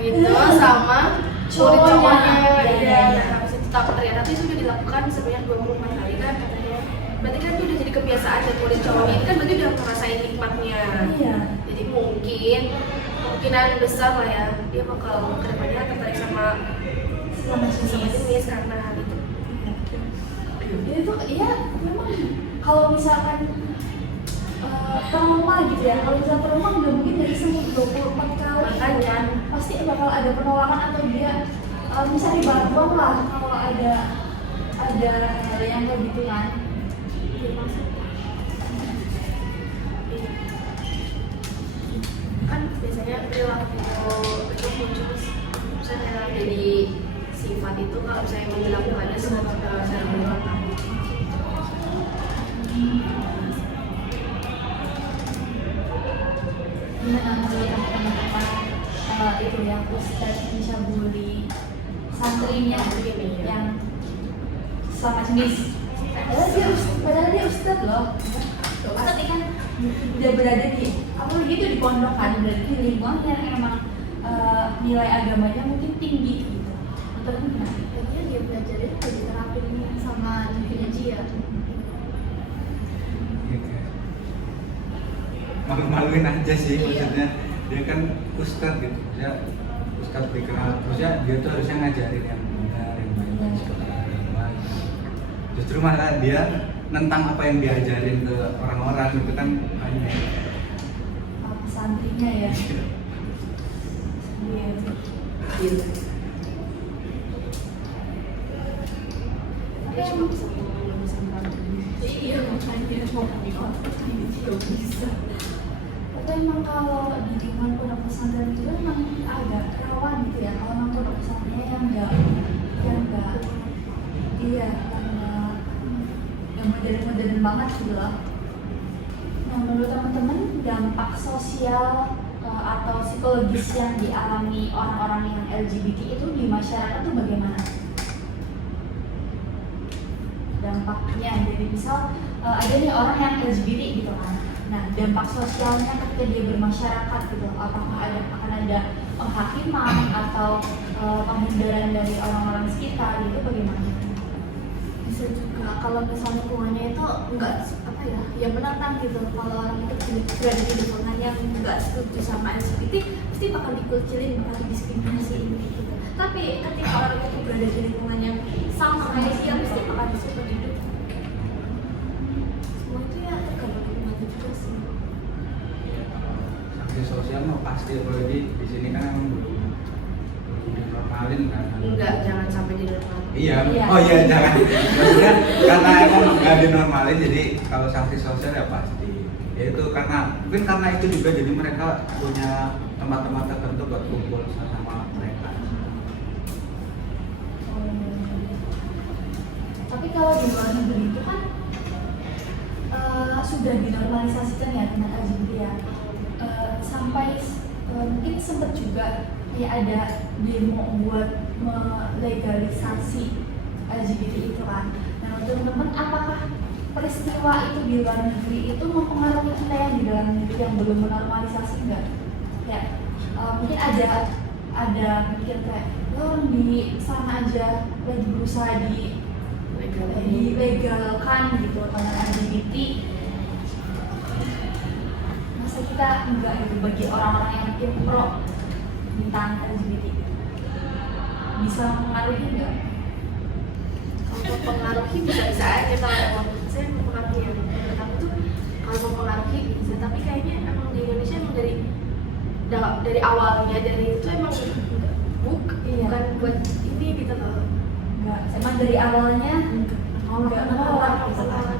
gitu sama cowoknya ya. Nah habis itu ternyata itu sudah dilakukan sebanyak 24 kali kan katanya, berarti kan itu udah jadi kebiasaan biasa aja kulit cowoknya ini kan berarti udah ngerasain nikmatnya. Iya. Jadi kemungkinan besar lah ya dia bakal kedepannya tertarik sama jenis karena hal itu. Itu ya memang kalau misalkan trauma gitu ya, kalau misalnya trauma nggak mungkin dari semua 24 kali Makanya. pasti bakal ada penolakan atau dia mencari bantuan lah kalau ada hal yang kayak gitu kan. Kan biasanya perilaku itu muncul misalnya dari sifat itu kalau saya dilakukannya secara berulang. Gimana menurut teman-teman itu yang Ustaz bisa bully santrinya yang selama jenis padahal dia Ustaz loh, tapi kan dia berada di apalagi itu di pondok kan, berada di lingkungan yang emang nilai agamanya mungkin tinggi gitu. Atau gimana? Akhirnya dia belajar itu udah diterapin sama dirinya dia. Malu-maluin aja sih maksudnya, dia kan ustadz gitu, dia ustadz berkenal, maksudnya dia tuh harusnya ngajarin yang benar, yang baik seputar agama. Justru malah dia nentang apa yang diajarin ke orang-orang itu kan aneh. Santrinya ya. Iya. Dia cuma bisa ngomong, nggak bisa merangkum. Iya, makanya dia mau ini dia bisa. Tapi emang kalau di lingkungan pondok pesantren itu emang agak rawan gitu ya, kalau emang pondok pesantrennya yang enggak iya, yang modern banget gitu loh. Nah, menurut teman-teman dampak sosial atau psikologis yang dialami orang-orang yang LGBT itu di masyarakat itu bagaimana? Dampaknya, jadi misal ada nih orang yang LGBT gitu kan. Nah, dampak sosialnya ketika dia bermasyarakat gitu, apakah akan ada penghakiman atau penghindaran dari orang-orang sekitar gitu, bagaimana? Bisa juga kalau misalnya lingkungannya itu enggak apa ya menantang gitu. Kalau orang itu berada di lingkungan yang enggak setuju sama LGBT, pasti bakal dikucilin, bakal didiskriminasi gitu. Tapi ketika orang itu berada di lingkungan yang sama kayak dia, pasti bakal disupport hidup. Semua itu ya tergantung lingkungan juga sih. Sanksi sosial mah pasti, apalagi di sini kan emang belum dinormalin kan. Enggak, jangan sampai di normal. Iya. Iya. Oh iya jangan. Maksudnya karena emang nggak dinormalin, jadi kalau sanksi sosial ya pasti. Ya itu mungkin karena itu juga jadi mereka punya tempat-tempat tertentu buat kumpul sama mereka. Tapi kalau di luar negeri itu kan sudah dinormalisasikan ya dengan LGBT ya. Sampai mungkin sempat juga ya ada demo buat melegalisasi LGBT itu kan. Nah, untuk teman-teman, apakah peristiwa itu di luar negeri itu mempengaruhi kita yang di dalam negeri yang belum menormalisasi enggak? Ya, mungkin ada mikir kayak orang di sana aja lagi berusaha dilegalkan gitu tentang LGBT, masa kita enggak gitu bagi orang-orang yang mungkin pro tentang LGBT bisa mempengaruhi enggak? Kalau mempengaruhi bisa aja, kalau emang saya mempengaruhi ya. Menurut aku tuh kalau mempengaruhi bisa, tapi kayaknya emang di Indonesia emang dari awalnya dari itu emang bukan buat ini gitu loh. Enggak, emang dari awalnya enggak menolak gitu kan.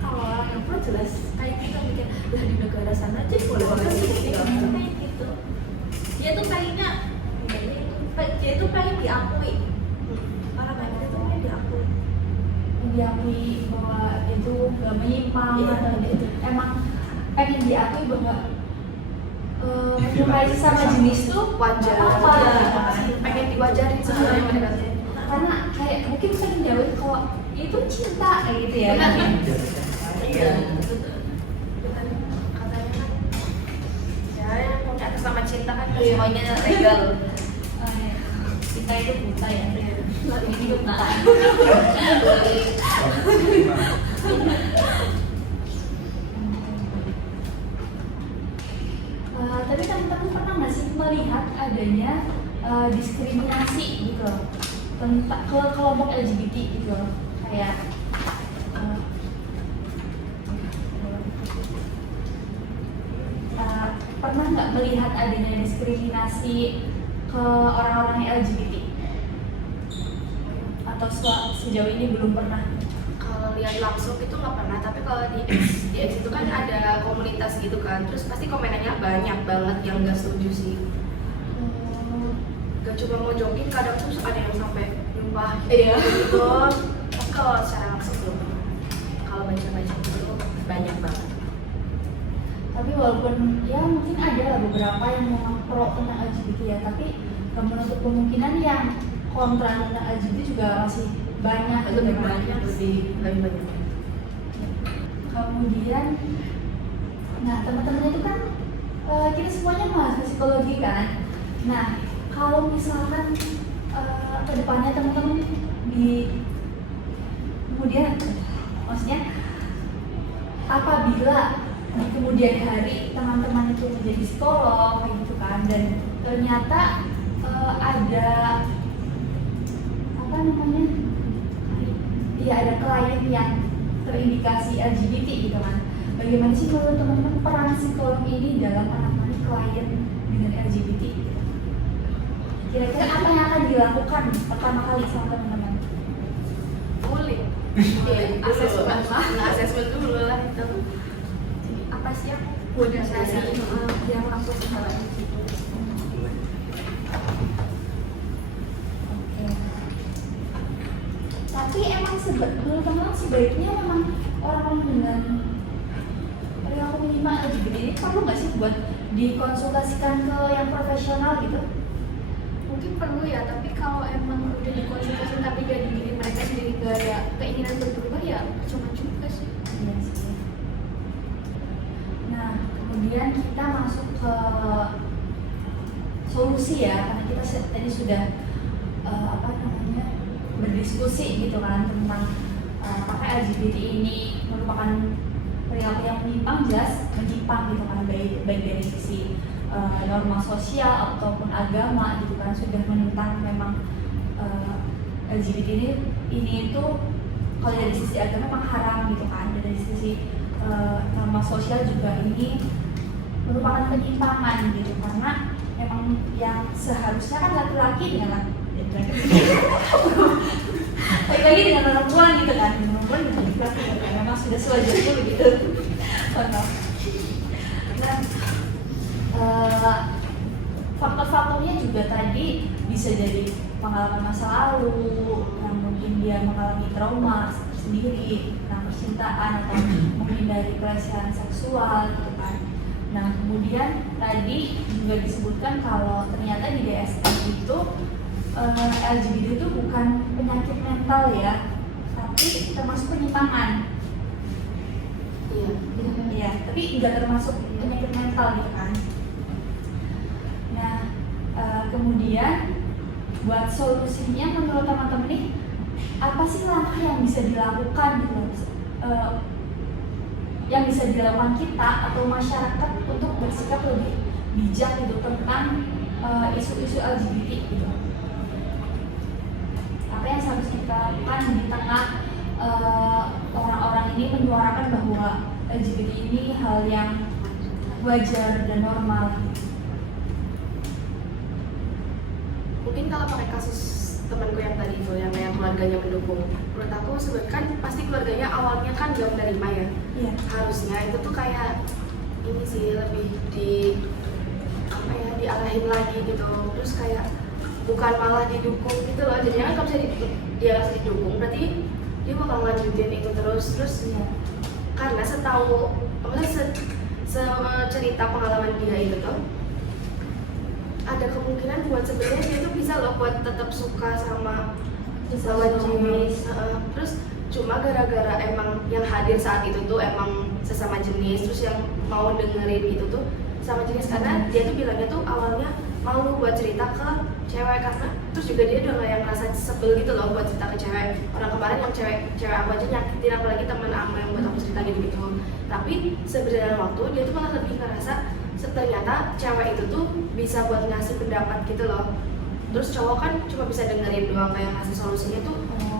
Kalau orang yang pro jelas kayak kita mikir lah di negara sana aja boleh kayak gitu. Dia tuh pengennya dia tuh pengen diakui. Orang kayak gitu tuh pengen diakui. Diakui bahwa itu nggak menyimpang Iya, atau gitu. gitu. Emang pengen diakui bahwa menyukai sama jenis tuh Wajar, apa pengen diwajarin sebenarnya mereka tuh. karena kayak mungkin sering jauh kalau itu cinta kayak gitu ya. Iya, katanya kan ya yang punya atas nama cinta kan semuanya legal. Cinta itu buta ya. Ini buta. diskriminasi gitu loh, tentang ke kelompok LGBT gitu loh, kayak pernah nggak melihat adanya diskriminasi ke orang-orang LGBT atau sejauh ini belum pernah? Kalau lihat langsung itu nggak pernah, tapi kalau di X itu kan ada komunitas gitu kan, terus pasti komenannya banyak banget yang nggak setuju sih. Gak cuma mau jogging, kadang tuh ada yang sampai nyumpah gitu. Tapi kalau secara langsung belum pernah. Kalau baca-baca itu banyak banget. Tapi walaupun ya mungkin ada lah beberapa yang memang pro tentang LGBT ya, tapi menutup kemungkinan yang kontra tentang LGBT juga masih banyak. Lebih banyak, lebih banyak. Kemudian, nah teman-teman itu kan kita semuanya mahasiswa psikologi kan. Nah kalau misalkan kedepannya teman-teman di kemudian, maksudnya apabila di kemudian hari teman-teman itu menjadi psikolog kayak gitu kan, dan ternyata ada apa namanya, ya ada klien yang terindikasi LGBT gitu kan, bagaimana sih menurut teman-teman peran psikolog ini dalam menangani klien dengan LGBT gitu? Kira-kira apa yang akan dilakukan pertama kali sama teman-teman? Boleh. Asesmen dulu lah itu. Apa sih yang udah saya yang langsung hal itu? Oke. Tapi emang menurut teman-teman sebaiknya memang orang dengan perilaku minimal LGBT ini perlu nggak sih buat dikonsultasikan ke yang profesional gitu? Mungkin perlu ya, tapi kalau emang udah dikonsultasi tapi jadi diri mereka sendiri gak ada keinginan berubah ya cuma juga sih. Iya sih. Nah, kemudian kita masuk ke solusi ya, karena kita tadi sudah apa namanya berdiskusi gitu kan tentang apakah LGBT ini merupakan perilaku yang menyimpang, jelas menyimpang gitu kan, baik dari sisi norma sosial ataupun agama gitu kan, sudah menentang memang LGBT ini itu kalau dari sisi agama memang haram gitu kan, dari sisi norma sosial juga ini merupakan penyimpangan gitu, karena memang yang seharusnya kan laki-laki dengan laki-laki dengan perempuan gitu kan, perempuan dengan laki-laki gitu kan, memang sudah sewajarnya begitu. Faktor-faktornya juga tadi bisa jadi pengalaman masa lalu, yang mungkin dia mengalami trauma sendiri tentang percintaan atau mungkin dari pelecehan seksual gitu kan. Nah kemudian tadi juga disebutkan kalau ternyata di DSM itu LGBT itu bukan penyakit mental ya, tapi termasuk penyimpangan. Iya, tapi nggak termasuk penyakit mental gitu kan. Nah, kemudian buat solusinya menurut teman-teman nih, apa sih langkah yang bisa dilakukan gitu, yang bisa dilakukan kita atau masyarakat untuk bersikap lebih bijak gitu tentang isu-isu LGBT gitu. Apa yang seharusnya kita lakukan di tengah orang-orang ini menyuarakan bahwa LGBT ini hal yang wajar dan normal. Mungkin kalau pakai kasus temanku yang tadi itu yang keluarganya mendukung, menurut aku sebenarnya kan pasti keluarganya awalnya kan belum menerima ya. Iya. Harusnya itu tuh kayak ini sih lebih di apa ya, diarahin lagi gitu, terus kayak bukan malah didukung gitu loh. Jadinya kan kalau misalnya dia masih didukung berarti dia bakal lanjutin itu terus Iya. karena setahu cerita pengalaman dia itu tuh ada kemungkinan buat sebenarnya dia tuh bisa loh buat tetap suka sama lawan jenis. Terus cuma gara-gara emang yang hadir saat itu tuh emang sesama jenis, terus yang mau dengerin itu tuh sama jenis, karena dia tuh bilangnya tuh awalnya malu buat cerita ke cewek, karena terus juga dia udah yang ngerasa sebel gitu loh buat cerita ke cewek. Orang kemarin yang cewek aku aja nyakitin, apalagi temen aku yang buat aku cerita gitu. Tapi sebenarnya waktu dia tuh malah lebih ngerasa ternyata cewek itu tuh bisa buat ngasih pendapat gitu loh. terus cowok kan cuma bisa dengerin doang, kayak ngasih solusinya tuh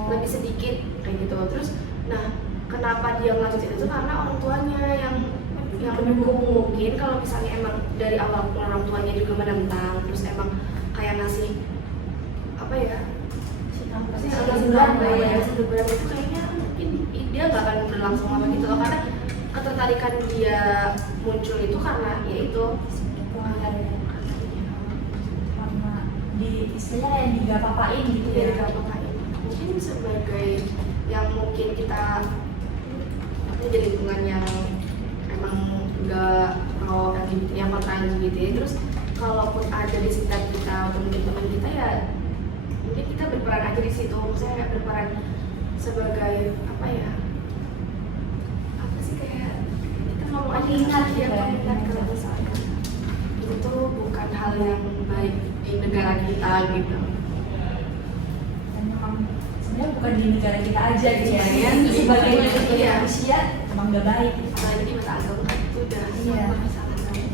lebih sedikit kayak gitu. Terus nah kenapa dia ngelanjutin itu karena orang tuanya yang mendukung. Mungkin kalau misalnya emang dari awal orang tuanya juga menentang, terus emang kayak ngasih apa ya sebulan itu kayaknya mungkin dia nggak akan berlangsung lama gitu loh, karena ketertarikan dia muncul itu karena ya itu karena di istilahnya yang digapapain gitu ya. dari kapan mungkin sebagai yang mungkin kita jadi lingkungan yang emang nggak pro LGBT, yang kontra LGBT, terus kalaupun ada di sekitar kita atau mungkin teman kita ya mungkin kita berperan aja di situ. Saya berperan sebagai apa ya, apa sih, kayak kita ngomong aja Pengingat ya, gitu ya. pengingat kalau misalnya itu bukan hal yang baik di negara kita gitu. Dan memang sebenarnya bukan di negara kita aja gitu ya, Iya, sebagai iya. manusia emang nggak baik. Apalagi di mata agama kan itu udah Iya. sangat baik.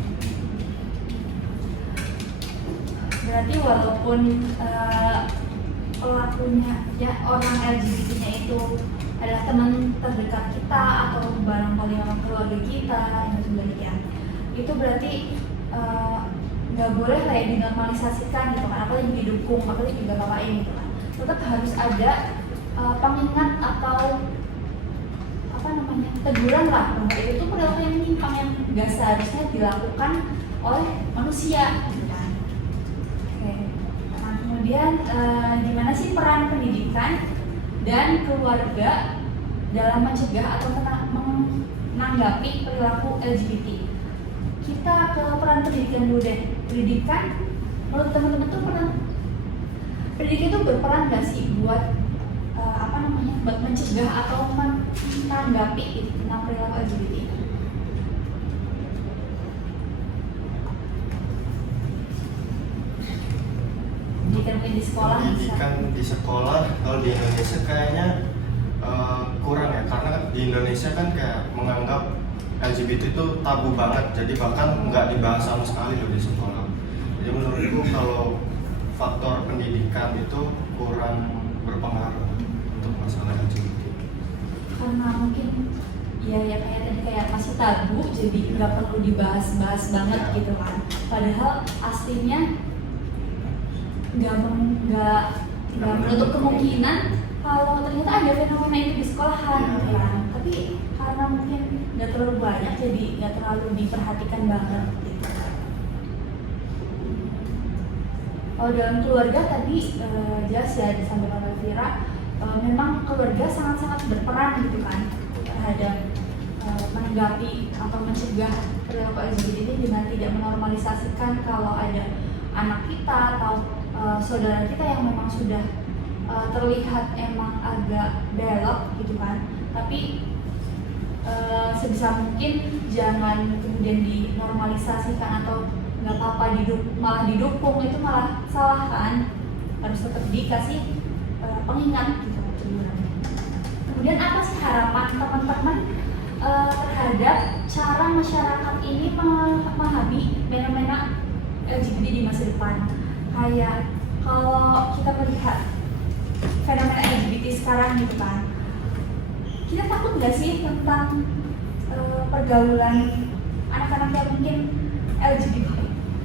Berarti walaupun pelakunya ya orang LGBT-nya itu adalah teman terdekat kita atau barangkali orang keluarga kita dan sebagainya, itu berarti nggak boleh lah ya dinormalisasikan gitu kan, apalagi didukung, apalagi juga bapain gitu kan. Tetap harus ada pengingat atau apa namanya, teguran lah bahwa itu perilaku yang menyimpang yang nggak seharusnya dilakukan oleh manusia gitu kan. Oke. Nah, kemudian gimana sih peran pendidikan dan keluarga dalam mencegah atau menanggapi perilaku LGBT? Kita ke peran pendidikan dulu deh. Pendidikan, menurut teman-teman tuh pendidikan itu berperan nggak sih buat buat mencegah atau menanggapi gitu, tentang perilaku LGBT? Pendidikan mungkin di sekolah. Pendidikan di sekolah kalau di Indonesia kayaknya kurang ya, karena di Indonesia kan kayak menganggap LGBT itu tabu banget, jadi bahkan nggak dibahas sama sekali loh di sekolah. Jadi menurutku kalau faktor pendidikan itu kurang berpengaruh untuk masalah LGBT. Karena mungkin ya kayak tadi kayak masih tabu, jadi nggak perlu dibahas-bahas banget gitu kan. Padahal aslinya nggak menutup kemungkinan kalau ternyata ada fenomena itu di sekolahan gitu kan. Tapi karena mungkin nggak terlalu banyak, jadi nggak terlalu diperhatikan banget gitu. Kalau dalam keluarga tadi jelas ya disampaikan oleh Vira, memang keluarga sangat-sangat berperan gitu kan terhadap menanggapi atau mencegah perilaku LGBT ini dengan tidak menormalisasikan kalau ada anak kita atau saudara kita yang memang sudah terlihat emang agak belok gitu kan, tapi sebisa mungkin jangan kemudian dinormalisasikan atau nggak apa-apa malah didukung, itu malah salah kan. Harus tetap dikasih pengingat gitu. Kemudian apa sih harapan teman-teman terhadap cara masyarakat ini memahami fenomena LGBT di masa depan? Kayak kalau kita melihat fenomena LGBT sekarang gitu kan, kita takut nggak sih tentang pergaulan anak-anak yang mungkin LGBT,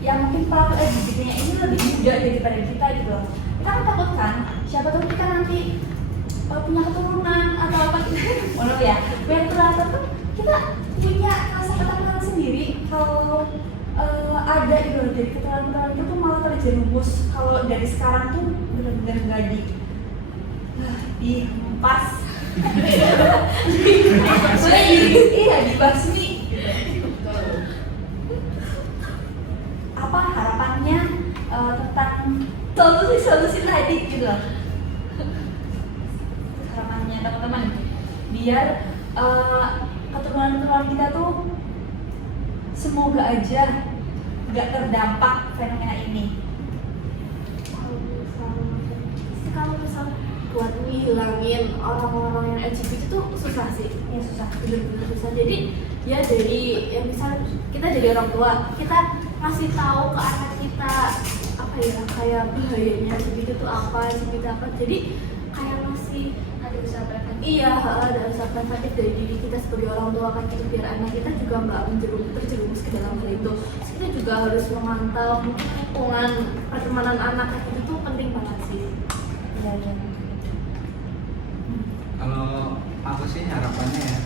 yang mungkin pelaku LGBT-nya ini lebih muda daripada kita gitu loh. Kita kan takut kan, siapa tahu kita nanti punya keturunan atau apa gitu. Walau ya, yang terasa tuh kita punya rasa ketakutan sendiri kalau ada gitu loh, dari keturunan itu tuh malah terjerumus. Kalau dari sekarang tuh benar-benar nggak dihempas, iya dibasmi. Apa harapannya tentang solusi tadi gitu loh. Harapannya teman-teman biar keturunan kita tuh semoga aja nggak terdampak fenomena ini. Kalau misal buat ngilangin orang-orang yang LGBT itu susah sih, Ya susah. bener-bener susah. Jadi ya dari yang misal kita jadi orang tua, kita ngasih tahu ke anak kita apa apa ya, kayak bahayanya LGBT itu apa, LGBT apa. Jadi kayak masih Ada usaha preventif. iya, ada usaha preventif dari diri kita sebagai orang tua kan gitu, biar anak kita juga nggak terjerumus ke dalam hal itu. Terus kita juga harus memantau mungkin lingkungan pertemanan anak kayak gitu tuh penting banget sih. Iya, iya. Kalau aku sih harapannya ya,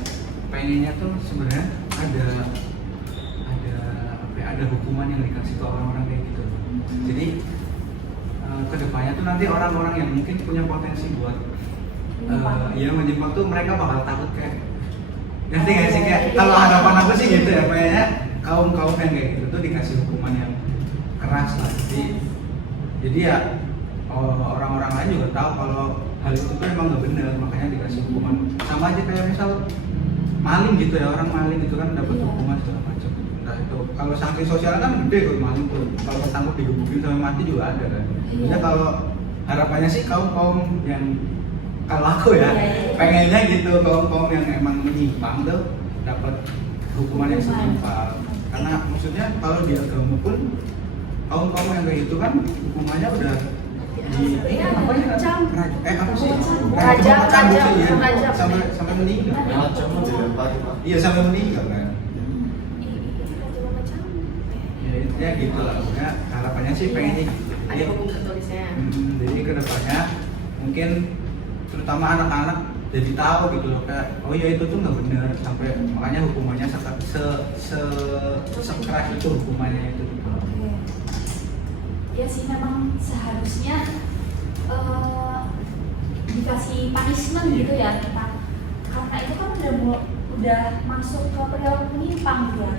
pengennya tuh sebenarnya ada apa ya, ada hukuman yang dikasih ke orang-orang kayak gitu. Jadi kedepannya tuh nanti orang-orang yang mungkin punya potensi buat ya menyimpang tuh mereka bakal takut kayak ngerti nggak sih, kayak kalau harapan aku sih gitu ya, kayaknya kaum yang kayak gitu tuh dikasih hukuman yang keras lah. Jadi ya orang-orang lain juga tahu kalau hal itu tuh emang nggak benar, makanya dikasih hukuman. Sama aja kayak misal maling gitu ya, orang maling gitu kan dapat hukuman segala macam. Entah itu kalau sanksi sosial kan gede tuh maling tuh, kalau ketangkep digebukin sampai mati juga ada kan. Jadi kalau harapannya sih kaum yang, kalau aku ya pengennya gitu, kaum yang emang menyimpang tuh dapat hukuman yang setimpal. Karena maksudnya kalau di agama pun kaum yang kayak gitu kan hukumannya udah di apa ya, apa sih, Rajam. sampai meninggal. Macam dilempar Pak. Iya, sampai meninggal kan. Macam Ya gitu lah, pokoknya harapannya sih pengennya gitu. Ada hukum tertulisnya. Jadi kedepannya mungkin terutama anak-anak jadi tahu gitu loh, kayak oh ya itu tuh nggak benar, sampai makanya hukumannya sekeras itu hukumannya itu. Oke. Ya sih memang seharusnya dikasih punishment gitu ya kita, karena itu kan udah masuk ke perilaku penyimpang ya.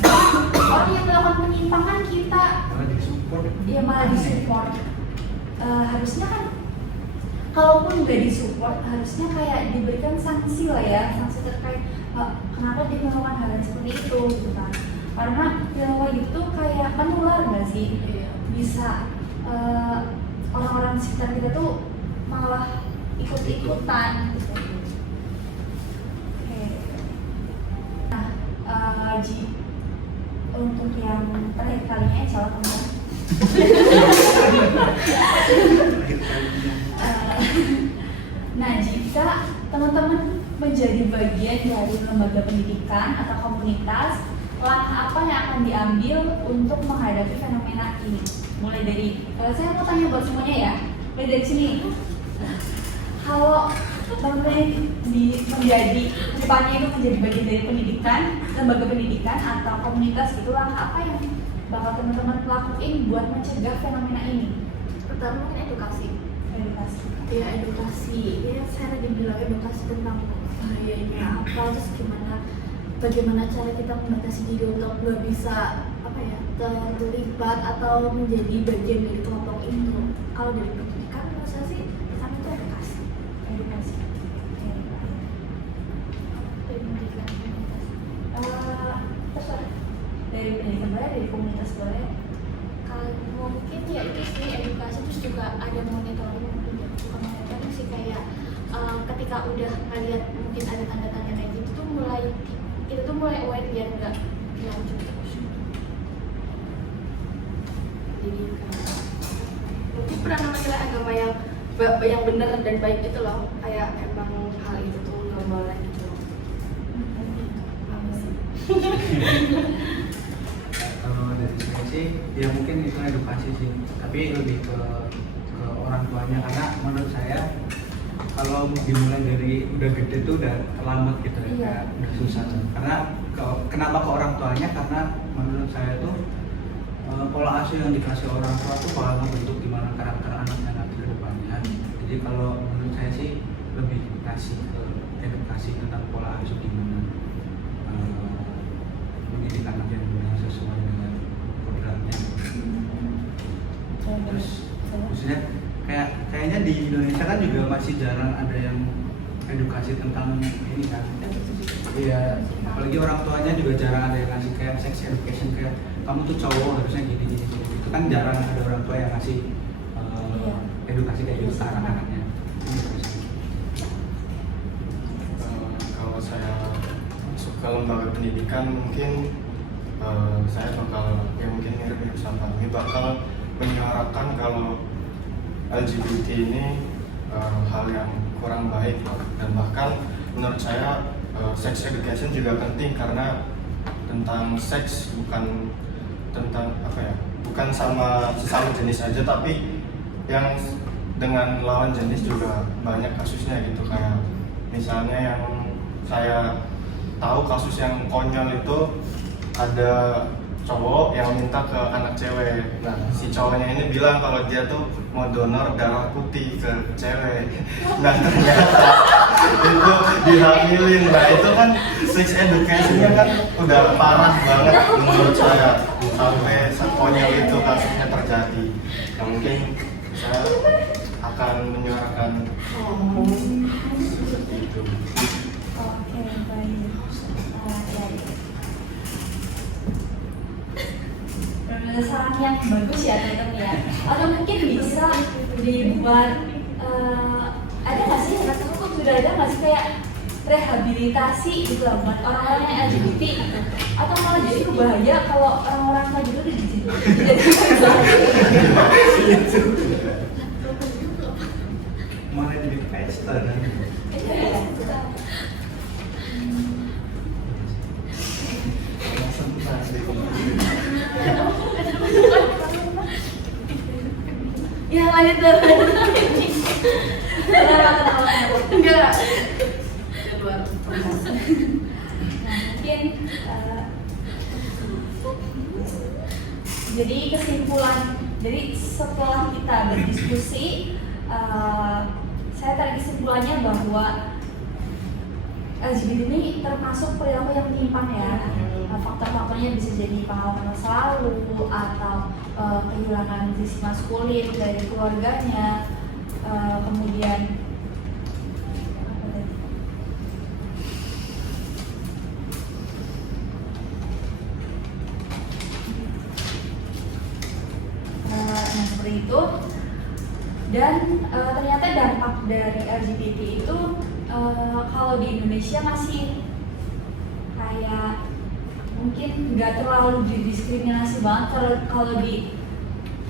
Orang yang melakukan penyimpangan kita Malah disupport. ya malah disupport. Harusnya kan kalaupun nggak disupport, harusnya kayak diberikan sanksi lah ya, sanksi terkait kenapa dia melakukan hal yang seperti itu gitu kan. Karena perilaku itu kayak menular nggak sih, bisa orang-orang sekitar kita tuh malah ikut-ikutan gitu. Oke. Nah, Ji, untuk yang terakhir kalinya insya Allah teman. Nah, jika teman-teman menjadi bagian dari lembaga pendidikan atau komunitas, langkah apa yang akan diambil untuk menghadapi fenomena ini? Mulai dari, saya mau tanya buat semuanya ya, mulai dari sini. Kalau teman-teman menjadi depannya itu menjadi bagian dari pendidikan, lembaga pendidikan atau komunitas itu, langkah apa yang bakal teman-teman lakuin buat mencegah fenomena ini? pertama kan edukasi. Ya edukasi, ya saya lagi bilang edukasi tentang bahayanya apa, terus bagaimana cara kita membatasi diri untuk nggak bisa apa ya terlibat atau menjadi bagian dari kelompok itu. Kalau dari pendidikan menurut saya sih pertama itu edukasi. Dari pendidikan terserah, dari pendidikan boleh, dari komunitas boleh. Kalau mungkin ya itu sih edukasi, terus juga ada monitoring, mungkin ya bukan monitoring sih, kayak ketika udah ngeliat mungkin ada tanda-tanda kayak gitu tuh mulai aware biar nggak lanjut terus. Jadi mungkin pernah nilai agama yang benar dan baik gitu loh, kayak emang hal itu tuh nggak boleh gitu. Apa sih? Kalau dari saya sih ya mungkin itu edukasi sih, tapi lebih ke orang tuanya, karena menurut saya kalau dimulai dari udah gede tuh udah terlambat gitu ya, kayak udah susah. Karena kenapa ke orang tuanya? Karena menurut saya tuh pola asuh yang dikasih orang tua tuh bakal membentuk gimana karakter anaknya nanti ke depannya. Jadi kalau menurut saya sih lebih kasih ke edukasi tentang pola asuh gimana mendidik anak yang benar sesuai dengan programnya. Terus maksudnya kayaknya di Indonesia kan juga masih jarang ada yang edukasi tentang ini kan. Iya, apalagi orang tuanya juga jarang ada yang ngasih kayak sex education, kayak kamu tuh cowok harusnya gini. Itu kan jarang ada orang tua yang ngasih edukasi kayak gitu ke anak-anaknya. Kalau saya masuk ke lembaga pendidikan mungkin saya bakal ya mungkin mirip sama ini bakal menyuarakan kalau LGBT ini hal yang kurang baik, dan bahkan menurut saya sex education juga penting karena tentang seks bukan tentang bukan sama sesama jenis aja, tapi yang dengan lawan jenis juga banyak kasusnya gitu. Kayak misalnya yang saya tahu kasus yang konyol itu ada cowok yang minta ke anak cewek. Nah, si cowoknya ini bilang kalau dia tuh mau donor darah putih ke cewek. Nah, ternyata itu dihamilin. Nah, itu kan sex education-nya kan udah parah banget menurut saya. Sampai sekonyol itu kasusnya terjadi. Nah, mungkin saya akan menyuarakan itu. Oke, baik. Saran yang bagus ya teman-teman ya. Atau mungkin bisa dibuat ada nggak sih, sudah ada nggak sih kayak rehabilitasi gitu lah buat orang-orang yang LGBT gitu. Atau malah jadi berbahaya kalau orang-orang kayak gitu jadi Malah jadi pesta dan Ya lanjut dulu. Enggak. Nah, mungkin jadi kesimpulan, jadi setelah kita berdiskusi, saya tarik kesimpulannya bahwa LGBT ini termasuk perilaku yang menyimpang ya. Faktor-faktornya bisa jadi pengalaman masa lalu atau kehilangan sisi maskulin dari keluarganya, kemudian seperti itu. Dan ternyata dampak dari LGBT itu kalau di Indonesia masih kayak mungkin nggak terlalu didiskriminasi banget kalau di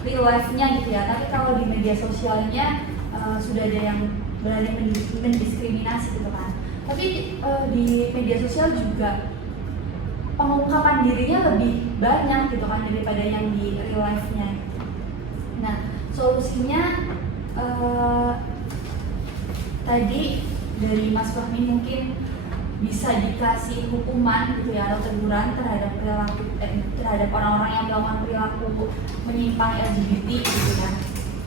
real life-nya gitu ya. Tapi kalau di media sosialnya sudah ada yang berani mendiskriminasi gitu kan. Tapi di media sosial juga pengungkapan dirinya lebih banyak gitu kan daripada yang di real life-nya. Nah, solusinya tadi dari Mas Fahmi mungkin bisa dikasih hukuman gitu ya, atau teguran terhadap perilaku terhadap orang-orang yang melakukan perilaku menyimpang LGBT gitu kan.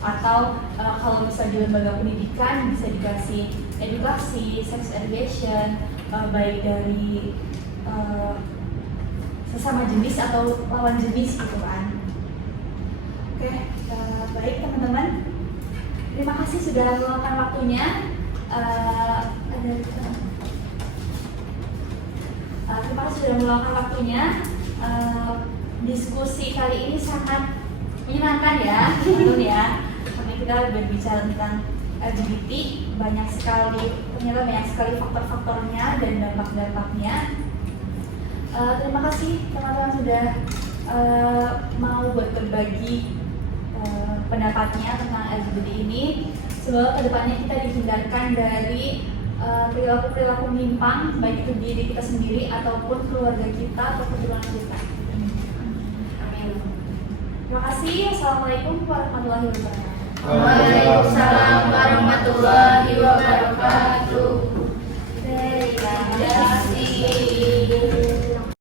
Atau kalau bisa di lembaga pendidikan bisa dikasih edukasi sex education baik dari sesama jenis atau lawan jenis gitu kan. Oke, baik teman-teman, terima kasih sudah meluangkan waktunya. Terima kasih sudah meluangkan waktunya. Diskusi kali ini sangat menyenangkan ya, teman-teman ya. Karena kita berbicara tentang LGBT, ternyata banyak sekali faktor-faktornya dan dampak-dampaknya. Terima kasih teman-teman sudah mau buat berbagi pendapatnya tentang LGBT ini. Semoga kedepannya kita dihindarkan dari perilaku-perilaku menyimpang, baik itu diri kita sendiri ataupun keluarga kita atau keturunan kita. Amin. Terima kasih. Assalamualaikum warahmatullahi wabarakatuh. Waalaikumsalam warahmatullahi wabarakatuh.